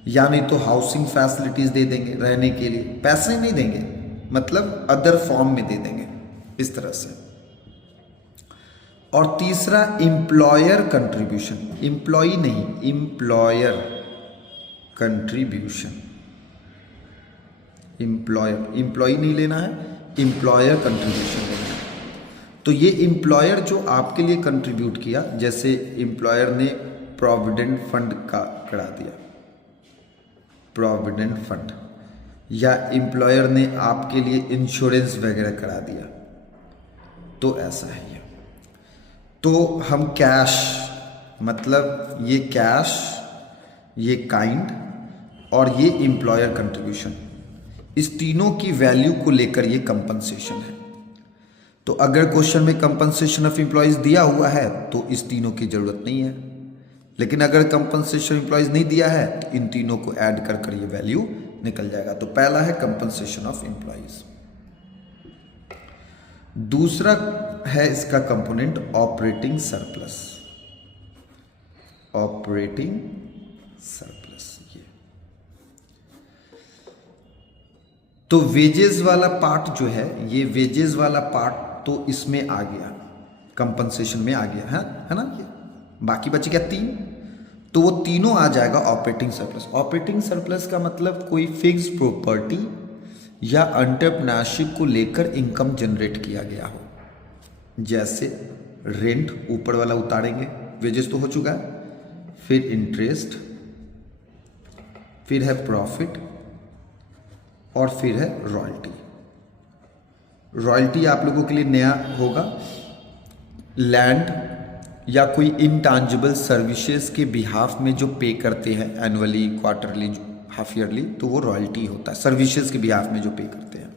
या नहीं तो हाउसिंग फैसिलिटीज दे देंगे रहने के लिए, पैसे नहीं देंगे, मतलब अदर फॉर्म में दे देंगे, इस तरह से। और तीसरा एम्प्लॉयर कंट्रीब्यूशन। एम्प्लॉय नहीं, एम्प्लॉयर कंट्रीब्यूशन। एम्प्लॉय नहीं लेना है, एम्प्लॉयर कंट्रीब्यूशन लेना है। तो ये एम्प्लॉयर जो आपके लिए कंट्रीब्यूट किया, जैसे एम्प्लॉयर ने प्रोविडेंट फंड का करा दिया, प्रोविडेंट फंड, या एम्प्लॉयर ने आपके लिए इंश्योरेंस वगैरह करा दिया, तो ऐसा है ये। तो हम कैश, मतलब ये कैश, ये काइंड और ये एम्प्लॉयर कंट्रीब्यूशन, इस तीनों की वैल्यू को लेकर ये कंपनसेशन है। तो अगर क्वेश्चन में कंपनसेशन ऑफ एम्प्लॉइज दिया हुआ है तो इस तीनों की जरूरत नहीं है, लेकिन अगर कंपनसेशन एम्प्लॉइज नहीं दिया है तो इन तीनों को ऐड कर ये वैल्यू निकल जाएगा। तो पहला है कंपनसेशन ऑफ एम्प्लॉइज। दूसरा है इसका component operating surplus. Operating surplus, ये तो वेजेस वाला पार्ट जो है, ये वेजेस वाला पार्ट तो इसमें आ गया, कंपनसेशन में आ गया है ना। ये बाकी बचे क्या 3, तो वो तीनों आ जाएगा ऑपरेटिंग सरप्लस। ऑपरेटिंग सरप्लस का मतलब कोई फिक्स प्रॉपर्टी या एंटरप्रेन्योरशिप को लेकर इनकम जनरेट किया गया हो, जैसे रेंट ऊपर वाला उतारेंगे, वेजेस तो हो चुका है, फिर इंटरेस्ट, फिर है प्रॉफिट और फिर है रॉयल्टी। रॉयल्टी आप लोगों के लिए नया होगा, लैंड या कोई इंटैंजिबल सर्विसेज के बिहाफ में जो पे करते हैं एनुअली, क्वार्टरली, हाफ ईयरली, तो वो रॉयल्टी होता है, सर्विसेज के बिहाफ में जो पे करते हैं।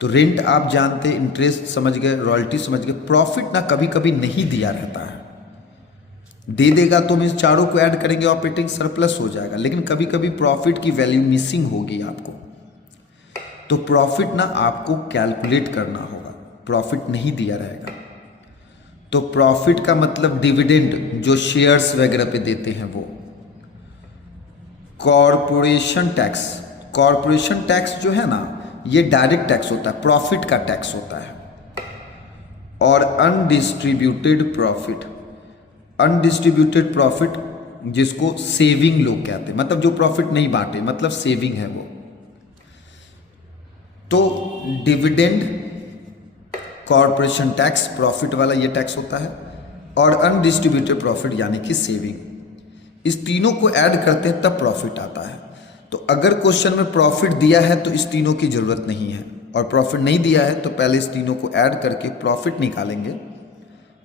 तो रेंट आप जानते, इंटरेस्ट समझ गए, रॉयल्टी समझ गए। प्रॉफिट ना कभी कभी नहीं दिया रहता है, दे देगा तो हम इस चारों को ऐड करेंगे, ऑपरेटिंग सरप्लस हो जाएगा, लेकिन कभी कभी प्रॉफिट की वैल्यू मिसिंग होगी आपको, तो प्रॉफिट ना आपको कैलकुलेट करना होगा, प्रॉफिट नहीं दिया रहेगा। तो प्रॉफिट का मतलब डिविडेंड जो शेयर्स वगैरह पे देते हैं वो। कॉरपोरेशन टैक्स, कॉरपोरेशन टैक्स जो है ना ये डायरेक्ट टैक्स होता है, प्रॉफिट का टैक्स होता है। और अनडिस्ट्रीब्यूटेड प्रॉफिट, अनडिस्ट्रीब्यूटेड प्रॉफिट जिसको सेविंग लोग कहते हैं, मतलब जो प्रॉफिट नहीं बांटे, मतलब सेविंग है वो। तो डिविडेंड, कॉरपोरेशन टैक्स, प्रॉफिट वाला ये टैक्स होता है, और अनडिस्ट्रीब्यूटेड प्रॉफिट यानी कि सेविंग, इस तीनों को ऐड करते हैं तब प्रॉफिट आता है। तो अगर क्वेश्चन में प्रॉफिट दिया है तो इस तीनों की जरूरत नहीं है, और प्रॉफिट नहीं दिया है तो पहले इस तीनों को ऐड करके प्रॉफिट निकालेंगे,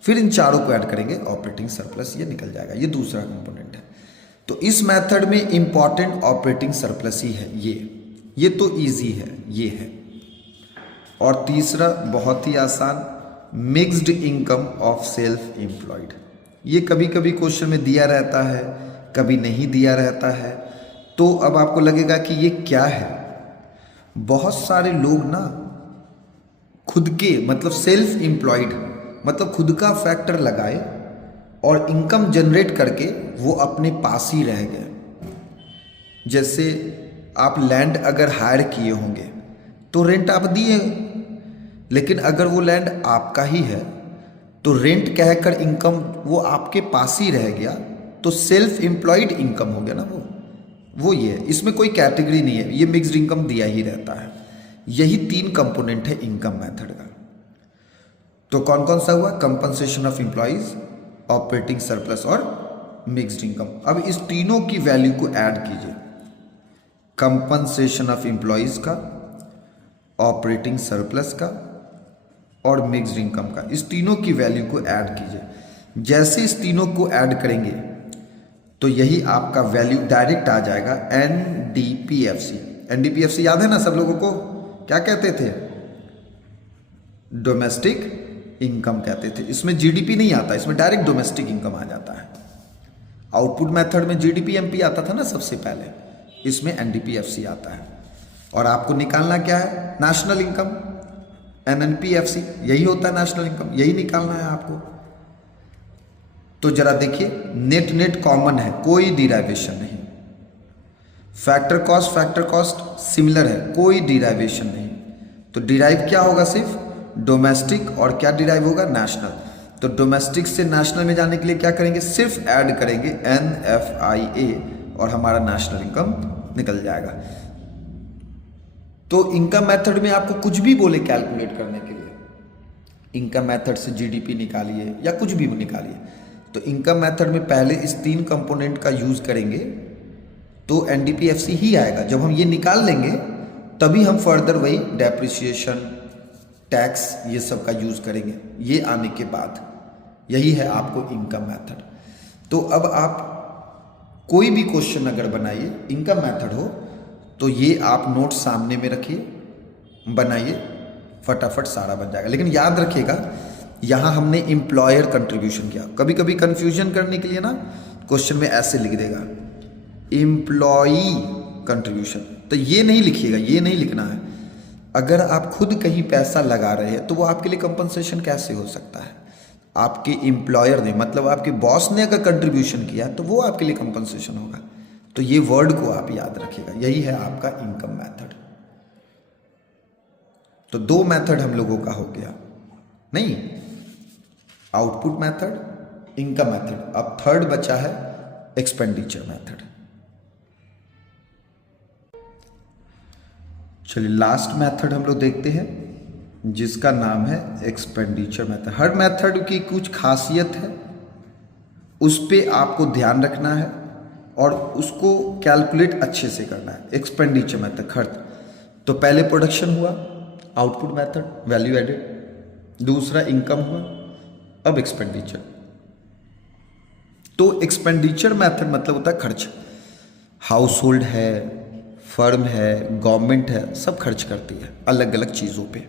फिर इन चारों को ऐड करेंगे, ऑपरेटिंग सरप्लस ये निकल जाएगा। ये दूसरा कंपोनेंट है। तो इस मेथड में इंपॉर्टेंट ऑपरेटिंग सरप्लस ही है ये तो इजी है, ये है। और तीसरा बहुत ही आसान, mixed income of self employed. ये कभी कभी क्वेश्चन में दिया रहता है, कभी नहीं दिया रहता है, तो अब आपको लगेगा कि ये क्या है। बहुत सारे लोग ना खुद के, मतलब सेल्फ एम्प्लॉयड, मतलब खुद का फैक्टर लगाए और इनकम जनरेट करके वो अपने पास ही रह गए। जैसे आप लैंड अगर हायर किए होंगे तो रेंट आप दिए, लेकिन अगर वो लैंड आपका ही है तो रेंट कहकर इनकम वो आपके पास ही रह गया, तो सेल्फ एम्प्लॉयड इनकम हो गया ना वो ये है। इसमें कोई कैटेगरी नहीं है, ये मिक्स्ड इनकम दिया ही रहता है। यही 3 कंपोनेंट है इनकम मेथड का। तो कौन कौन सा हुआ? Compensation of employees, operating surplus और मिक्स्ड इनकम। अब इस तीनों की वैल्यू को ऐड कीजिए, कंपनसेशन ऑफ एम्प्लॉइज का, ऑपरेटिंग सरप्लस का और मिक्स्ड इनकम का। इस तीनों की वैल्यू को ऐड कीजिए। जैसे इस तीनों को ऐड करेंगे तो यही आपका वैल्यू डायरेक्ट आ जाएगा एनडीपीएफसी। एनडीपीएफसी याद है ना सब लोगों को? क्या कहते थे? डोमेस्टिक इनकम कहते थे। इसमें जीडीपी नहीं आता, इसमें डायरेक्ट डोमेस्टिक इनकम आ जाता है। आउटपुट मेथड में जीडीपी एमपी आता था ना सबसे पहले, इसमें एनडीपीएफसी आता है। और आपको निकालना क्या है? नेशनल इनकम, एनएनपीएफसी, यही होता है नेशनल इनकम, यही निकालना है आपको। तो जरा देखिए, नेट नेट कॉमन है, कोई डिराइवेशन नहीं। फैक्टर कॉस्ट सिमिलर है, कोई डिराइवेशन नहीं। तो डिराइव क्या होगा? सिर्फ डोमेस्टिक, और क्या डिराइव होगा? नेशनल। तो डोमेस्टिक से नेशनल में जाने के लिए क्या करेंगे? सिर्फ ऐड करेंगे NFIA और हमारा नेशनल इनकम निकल जाएगा। तो इनकम मेथड में आपको कुछ भी बोले कैलकुलेट करने के लिए, इनकम मेथड से जीडीपी निकालिए या कुछ भी निकालिए, तो इनकम मेथड में पहले इस 3 कंपोनेंट का यूज करेंगे तो एनडीपीएफसी ही आएगा। जब हम ये निकाल लेंगे तभी हम फर्दर वही डेप्रिसिएशन, टैक्स, ये सब का यूज करेंगे। ये आने के बाद यही है आपको इनकम मेथड। तो अब आप कोई भी क्वेश्चन अगर बनाइए इनकम मेथड हो तो ये आप नोट सामने में रखिए, बनाइए, फटाफट सारा बन जाएगा। लेकिन याद रखिएगा यहाँ हमने एम्प्लॉयर कंट्रीब्यूशन किया। कभी कभी कंफ्यूजन करने के लिए ना क्वेश्चन में ऐसे लिख देगा एम्प्लॉई कंट्रीब्यूशन, तो ये नहीं लिखिएगा, ये नहीं लिखना है। अगर आप खुद कहीं पैसा लगा रहे हैं तो वो आपके लिए कंपनसेशन कैसे हो सकता है? आपके एम्प्लॉयर ने, मतलब आपके बॉस ने अगर कंट्रीब्यूशन किया तो वो आपके लिए कंपनसेशन होगा। तो ये वर्ड को आप याद रखिएगा, यही है आपका इनकम मेथड। तो 2 मेथड हम लोगों का हो गया, नहीं, आउटपुट मेथड, इनकम मेथड। अब थर्ड बचा है एक्सपेंडिचर मेथड। चलिए लास्ट मेथड हम लोग देखते हैं जिसका नाम है एक्सपेंडिचर मेथड। हर मेथड की कुछ खासियत है, उस पर आपको ध्यान रखना है और उसको कैलकुलेट अच्छे से करना है। एक्सपेंडिचर मेथड, खर्च। तो पहले प्रोडक्शन हुआ, आउटपुट मेथड, वैल्यू एडेड। दूसरा इनकम हुआ, अब एक्सपेंडिचर। तो एक्सपेंडिचर मेथड मतलब होता है खर्च। हाउस होल्ड है, फर्म है, गवर्नमेंट है, सब खर्च करती है अलग अलग चीज़ों पे।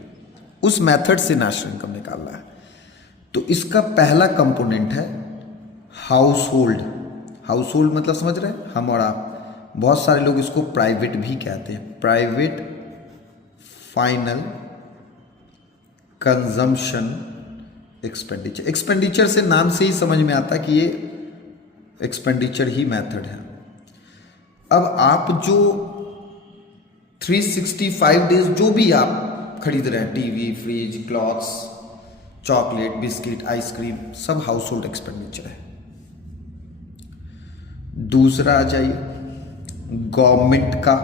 उस मेथड से नेशनल इनकम निकालना है। तो इसका पहला कंपोनेंट है हाउस होल्ड। हाउस होल्ड मतलब समझ रहे हैं, हम और आप। बहुत सारे लोग इसको प्राइवेट भी कहते हैं, private final consumption expenditure. Expenditure से नाम से ही समझ में आता है कि ये एक्सपेंडिचर ही मेथड है। अब आप जो 365 डेज जो भी आप खरीद रहे हैं, TV, fridge, clothes, chocolate, biscuit, ice cream, सब हाउस होल्ड एक्सपेंडिचर है। दूसरा आ जाइए गवर्नमेंट का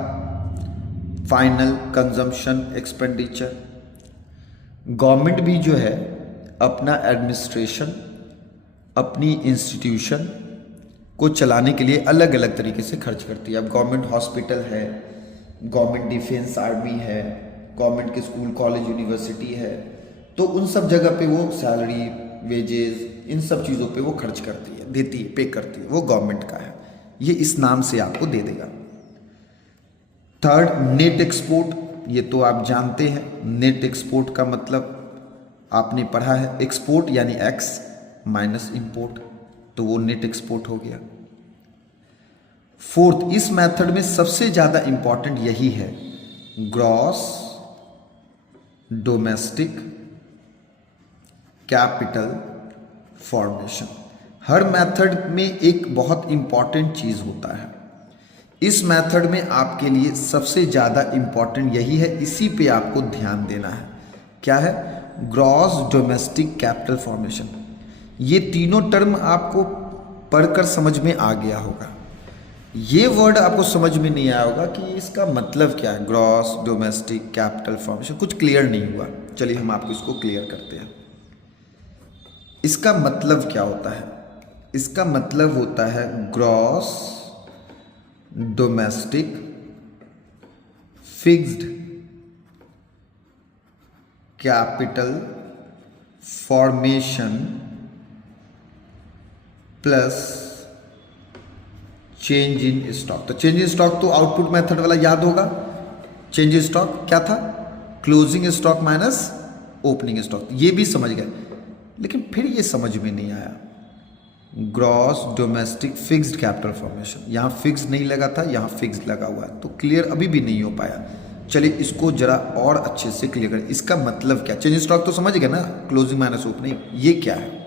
फाइनल कंजम्पशन एक्सपेंडिचर। गवर्नमेंट भी जो है अपना एडमिनिस्ट्रेशन, अपनी इंस्टीट्यूशन को चलाने के लिए अलग अलग तरीके से खर्च करती है। अब गवर्नमेंट हॉस्पिटल है, गवर्नमेंट डिफेंस आर्मी है, गवर्नमेंट के स्कूल, कॉलेज, यूनिवर्सिटी है, तो उन सब जगह पे वो सैलरी, वेजेस, इन सब चीज़ों पे वो खर्च करती है, देती है, पे करती है, वो गवर्नमेंट का है। ये इस नाम से आपको दे देगा। थर्ड नेट एक्सपोर्ट, ये तो आप जानते हैं। नेट एक्सपोर्ट का मतलब आपने पढ़ा है, एक्सपोर्ट यानी एक्स माइनस इंपोर्ट, तो वो नेट एक्सपोर्ट हो गया। फोर्थ, इस मेथड में सबसे ज्यादा इंपॉर्टेंट यही है, ग्रॉस डोमेस्टिक कैपिटल फॉर्मेशन। हर मेथड में एक बहुत इंपॉर्टेंट चीज़ होता है। इस मेथड में आपके लिए सबसे ज़्यादा इंपॉर्टेंट यही है, इसी पे आपको ध्यान देना है। क्या है? Gross domestic capital formation. ये तीनों टर्म आपको पढ़कर समझ में आ गया होगा। ये वर्ड आपको समझ में नहीं आया होगा कि इसका मतलब क्या है। ग्रॉस डोमेस्टिक कैपिटल फॉर्मेशन कुछ क्लियर नहीं हुआ। चलिए हम आपको इसको क्लियर करते हैं। इसका मतलब क्या होता है? इसका मतलब होता है gross domestic fixed capital formation plus change in stock. तो चेंज इन स्टॉक तो आउटपुट मेथड वाला याद होगा। चेंज इन स्टॉक क्या था? Closing stock minus opening stock. ये भी समझ गए, लेकिन फिर ये समझ में नहीं आया। Gross domestic fixed capital formation, यहाँ फिक्स नहीं लगा था, यहाँ फिक्स लगा हुआ है, तो क्लियर अभी भी नहीं हो पाया। चलिए इसको जरा और अच्छे से क्लियर करें। इसका मतलब क्या? चेंज इन स्टॉक तो समझ गए ना, क्लोजिंग माइनस ओपनिंग। ये क्या है?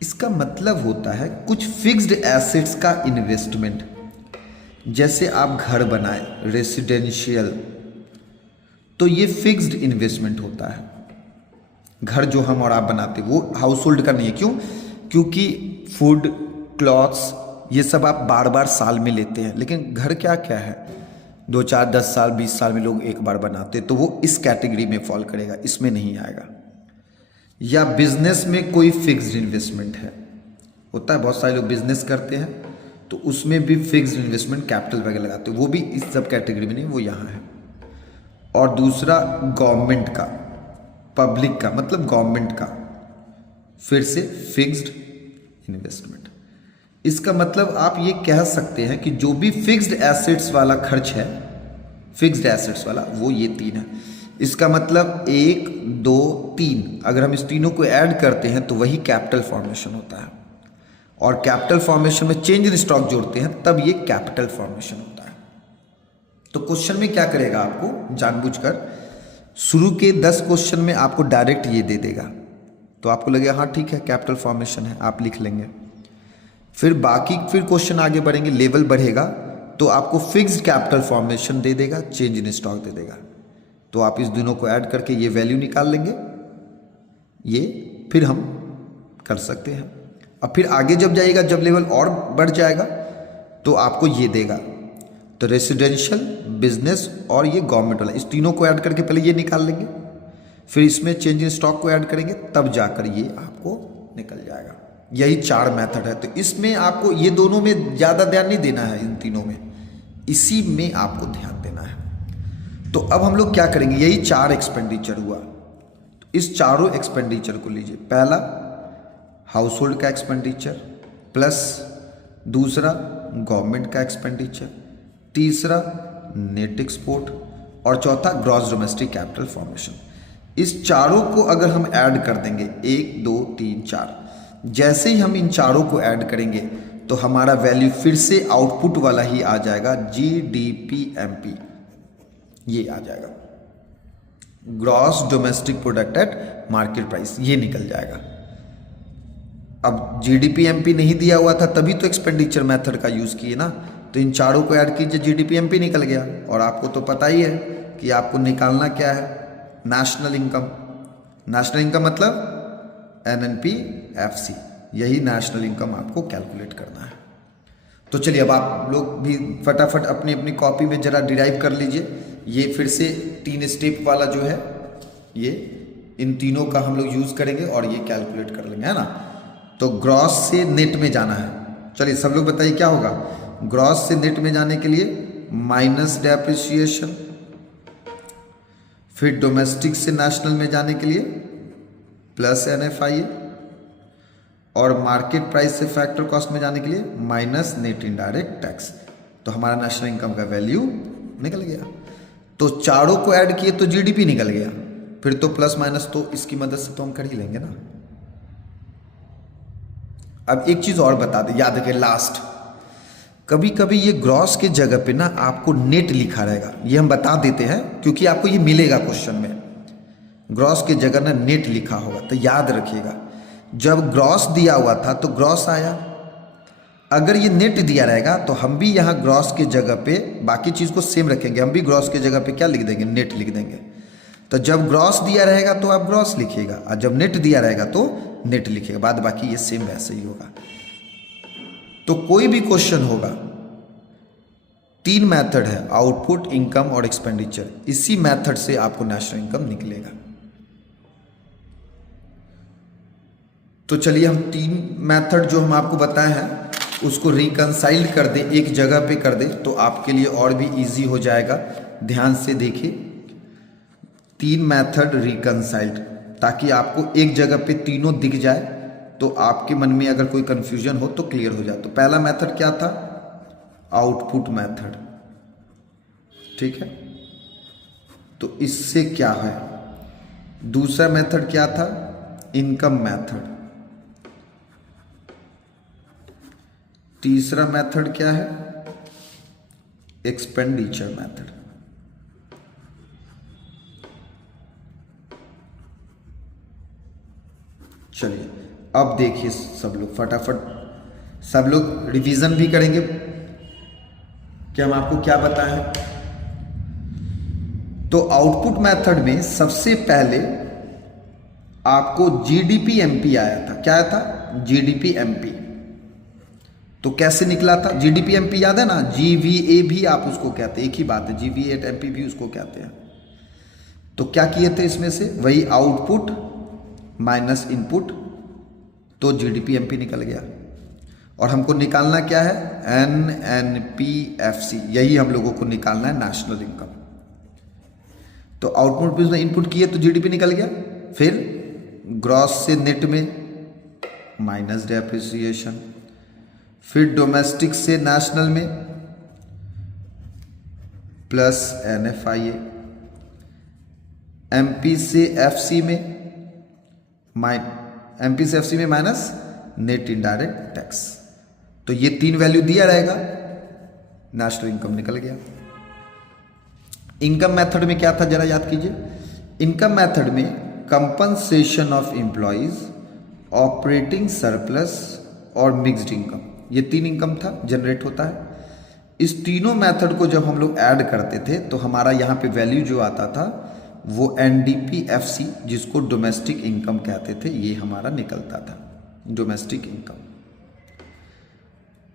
इसका मतलब होता है कुछ फिक्स्ड एसेट्स का इन्वेस्टमेंट। जैसे आप घर बनाए रेसिडेंशियल, तो ये फिक्स्ड इन्वेस्टमेंट होता है। घर जो हम और आप बनाते वो हाउस होल्ड का नहीं है। क्यों? क्योंकि फूड, क्लॉथ्स, ये सब आप बार बार साल में लेते हैं, लेकिन घर क्या क्या है 2, 4, 10 साल 20 साल में लोग एक बार बनाते, तो वो इस कैटेगरी में फॉल करेगा, इसमें नहीं आएगा। या बिजनेस में कोई फिक्स्ड इन्वेस्टमेंट है, होता है बहुत सारे लोग बिजनेस करते हैं तो उसमें भी फिक्स्ड इन्वेस्टमेंट कैपिटल वगैरह लगाते हैं, वो भी इस सब कैटेगरी में नहीं, वो यहाँ है। और दूसरा गवर्नमेंट का, पब्लिक का, मतलब गवर्नमेंट का, फिर से फिक्स्ड इन्वेस्टमेंट। इसका मतलब आप ये कह सकते हैं कि जो भी फिक्स्ड एसेट्स वाला खर्च है, फिक्स्ड एसेट्स वाला, वो ये 3 है। इसका मतलब 1, 2, 3, अगर हम इस तीनों को ऐड करते हैं तो वही कैपिटल फॉर्मेशन होता है। और कैपिटल फॉर्मेशन में चेंज इन स्टॉक जोड़ते हैं तब ये कैपिटल फॉर्मेशन होता है। तो क्वेश्चन में क्या करेगा, आपको जानबूझकर शुरू के 10 क्वेश्चन में आपको डायरेक्ट ये दे देगा, तो आपको लगेगा हाँ ठीक है कैपिटल फॉर्मेशन है, आप लिख लेंगे। फिर क्वेश्चन आगे बढ़ेंगे, लेवल बढ़ेगा तो आपको फिक्स्ड कैपिटल फॉर्मेशन दे देगा, चेंज इन स्टॉक दे देगा, तो आप इस दोनों को ऐड करके ये वैल्यू निकाल लेंगे। ये फिर हम कर सकते हैं। अब फिर आगे जब जाएगा, जब लेवल और बढ़ जाएगा तो आपको ये देगा। तो रेसिडेंशियल, बिजनेस और ये गवर्नमेंट वाला, इस तीनों को ऐड करके पहले ये निकाल लेंगे, फिर इसमें चेंज इन स्टॉक को ऐड करेंगे, तब जाकर ये आपको निकल जाएगा। यही 4 मेथड है। तो इसमें आपको ये दोनों में ज़्यादा ध्यान नहीं देना है, इन तीनों में, इसी में आपको ध्यान देना है। तो अब हम लोग क्या करेंगे, यही 4 एक्सपेंडिचर हुआ, तो इस चारों एक्सपेंडिचर को लीजिए। पहला हाउस होल्ड का एक्सपेंडिचर, प्लस दूसरा गवर्नमेंट का एक्सपेंडिचर, तीसरा नेट एक्सपोर्ट, और चौथा ग्रॉस डोमेस्टिक कैपिटल फॉर्मेशन। इस चारों को अगर हम ऐड कर देंगे, 1, 2, 3, 4, जैसे ही हम इन चारों को ऐड करेंगे तो हमारा वैल्यू फिर से आउटपुट वाला ही आ जाएगा, GDPMP, ये आ जाएगा, gross domestic product at market price, ये निकल जाएगा। अब GDPMP नहीं दिया हुआ था तभी तो एक्सपेंडिचर मेथड का यूज किए ना, तो इन चारों को ऐड कीजिए, GDPMP निकल गया। और आपको तो पता ही है कि आपको निकालना क्या है, नेशनल इनकम। नेशनल इनकम मतलब NNP-FC, यही नेशनल इनकम आपको कैलकुलेट करना है। तो चलिए अब आप लोग भी फटाफट अपनी अपनी कॉपी में जरा डिराइव कर लीजिए। ये फिर से 3 स्टेप वाला जो है, ये इन तीनों का हम लोग यूज करेंगे और ये कैलकुलेट कर लेंगे, है ना। तो ग्रॉस से नेट में जाना है। चलिए सब लोग बताइए क्या होगा। ग्रॉस से नेट में जाने के लिए माइनस डेप्रिसिएशन, फिर डोमेस्टिक से नेशनल में जाने के लिए प्लस NFIA, और मार्केट प्राइस से फैक्टर कॉस्ट में जाने के लिए माइनस नेट इनडायरेक्ट टैक्स। तो हमारा नेशनल इनकम का वैल्यू निकल गया। तो चारों को ऐड किए तो GDP निकल गया, फिर तो प्लस माइनस तो इसकी मदद से तो हम कर ही लेंगे ना। अब एक चीज और बता दें, याद रखें लास्ट, कभी कभी ये ग्रॉस के जगह पे ना आपको नेट लिखा रहेगा, ये हम बता देते हैं क्योंकि आपको ये मिलेगा क्वेश्चन में। ग्रॉस के जगह ना नेट लिखा होगा, तो याद रखिएगा जब ग्रॉस दिया हुआ था तो ग्रॉस आया, अगर ये नेट दिया रहेगा तो हम भी यहाँ ग्रॉस के जगह पे बाकी चीज़ को सेम रखेंगे, हम भी ग्रॉस के जगह पे क्या लिख देंगे, नेट लिख देंगे। तो जब ग्रॉस दिया रहेगा तो आप ग्रॉस लिखिएगा, और जब नेट दिया रहेगा तो नेट लिखिएगा, बाद बाकी ये सेम वैसे ही होगा। तो कोई भी क्वेश्चन होगा, 3 मेथड है, आउटपुट, इनकम और एक्सपेंडिचर, इसी मेथड से आपको नेशनल इनकम निकलेगा। तो चलिए हम 3 मेथड जो हम आपको बताए हैं उसको रिकंसाइल कर दें, एक जगह पे कर दें, तो आपके लिए और भी इजी हो जाएगा। ध्यान से देखिए, 3 मेथड रिकंसाइल्ड, ताकि आपको एक जगह पे तीनों दिख जाए, तो आपके मन में अगर कोई कंफ्यूजन हो तो क्लियर हो जाए। तो पहला मेथड क्या था, आउटपुट मेथड, ठीक है, तो इससे क्या है। दूसरा मेथड क्या था, इनकम मेथड। तीसरा मेथड क्या है, एक्सपेंडिचर मेथड। चलिए अब देखिए सब लोग फटाफट, सब लोग रिवीजन भी करेंगे कि हम आपको क्या बताएं हैं। तो आउटपुट मेथड में सबसे पहले आपको जीडीपी एमपी आया था, क्या आया था, जीडीपी एमपी। तो कैसे निकला था, जीडीपी एमपी याद है ना, जीवीए भी आप उसको कहते हैं, एक ही बात है, जीवीए एमपी भी उसको कहते हैं। तो क्या किए थे इसमें से, वही आउटपुट माइनस इनपुट, तो जीडीपी एमपी निकल गया। और हमको निकालना क्या है, एनएनपीएफसी, यही हम लोगों को निकालना है, नेशनल इनकम। तो आउटपुट में इनपुट किए तो जीडीपी निकल गया, फिर ग्रॉस से नेट में माइनस डेप्रिसिएशन, फिर डोमेस्टिक से नेशनल में प्लस एनएफआईए, एमपी से एफसी में माइनस नेट इनडायरेक्ट टैक्स। तो ये 3 वैल्यू दिया रहेगा, नेशनल इनकम निकल गया। इनकम मेथड में क्या था जरा याद कीजिए, इनकम मेथड में compensation of employees, operating surplus और मिक्स्ड इनकम, ये 3 इनकम था जनरेट होता है। इस तीनों मेथड को जब हम लोग ऐड करते थे तो हमारा यहाँ पे वैल्यू जो आता था वो एनडीपीएफसी, जिसको डोमेस्टिक इनकम कहते थे, ये हमारा निकलता था, डोमेस्टिक इनकम।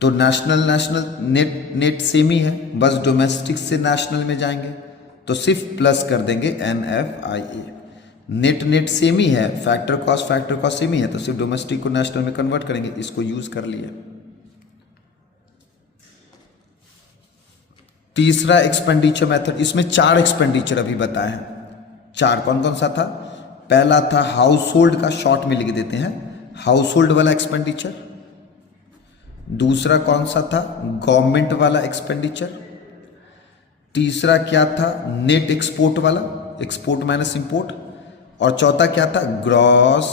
तो नेशनल नेट सेम ही है, बस डोमेस्टिक से नेशनल में जाएंगे तो सिर्फ प्लस कर देंगे एनएफआईए। नेट सेम ही है, फैक्टर कॉस्ट सेम ही है, तो सिर्फ डोमेस्टिक को नेशनल में कन्वर्ट करेंगे, इसको यूज कर लिए। तीसरा एक्सपेंडिचर मेथड, इसमें 4 एक्सपेंडिचर अभी बताए हैं। 4 कौन कौन सा था, पहला था हाउस होल्ड का, शॉर्ट में लिख देते हैं हाउस होल्ड वाला एक्सपेंडिचर। दूसरा कौन सा था, गवर्नमेंट वाला एक्सपेंडिचर। तीसरा क्या था, नेट एक्सपोर्ट वाला, एक्सपोर्ट माइनस इंपोर्ट। और चौथा क्या था, ग्रॉस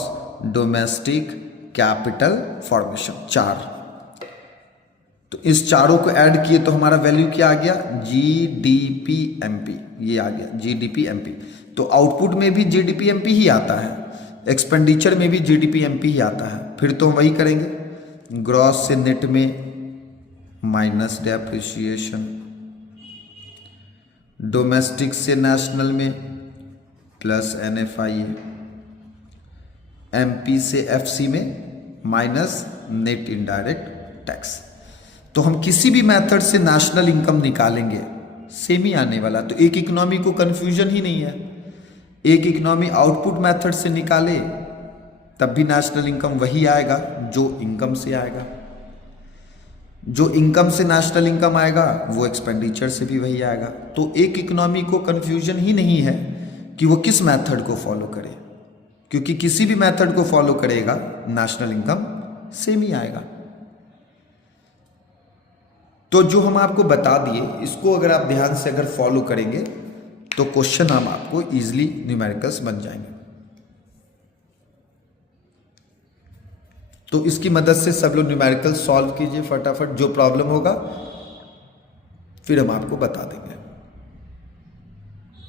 डोमेस्टिक कैपिटल फॉर्मेशन। 4, तो इस चारों को ऐड किए तो हमारा वैल्यू क्या आ गया, जीडीपीएमपी, ये आ गया जीडीपीएमपी। तो आउटपुट में भी जीडीपीएमपी ही आता है, एक्सपेंडिचर में भी जीडीपीएमपी ही आता है। फिर तो हम वही करेंगे, ग्रॉस से नेट में माइनस डेप्रिसिएशन, डोमेस्टिक से नेशनल में प्लस एनएफआईए, एमपी से एफसी में माइनस नेट इनडायरेक्ट टैक्स। तो हम किसी भी मेथड से नेशनल इनकम निकालेंगे सेम ही आने वाला। तो एक इकोनॉमी को कंफ्यूजन ही नहीं है, एक इकोनॉमी आउटपुट मेथड से निकाले तब भी नेशनल इनकम वही आएगा जो इनकम से आएगा, जो इनकम से नेशनल इनकम आएगा वो एक्सपेंडिचर से भी वही आएगा। तो एक इकोनॉमी को कंफ्यूजन ही नहीं है कि वो किस मेथड को फॉलो करे, क्योंकि किसी भी मेथड को फॉलो करेगा नेशनल इनकम सेम ही आएगा। तो जो हम आपको बता दिए, इसको अगर आप ध्यान से अगर फॉलो करेंगे तो क्वेश्चन हम आपको इजीली न्यूमेरिकल्स बन जाएंगे। तो इसकी मदद से सब लोग न्यूमेरिकल सॉल्व कीजिए फटाफट, जो प्रॉब्लम होगा फिर हम आपको बता देंगे।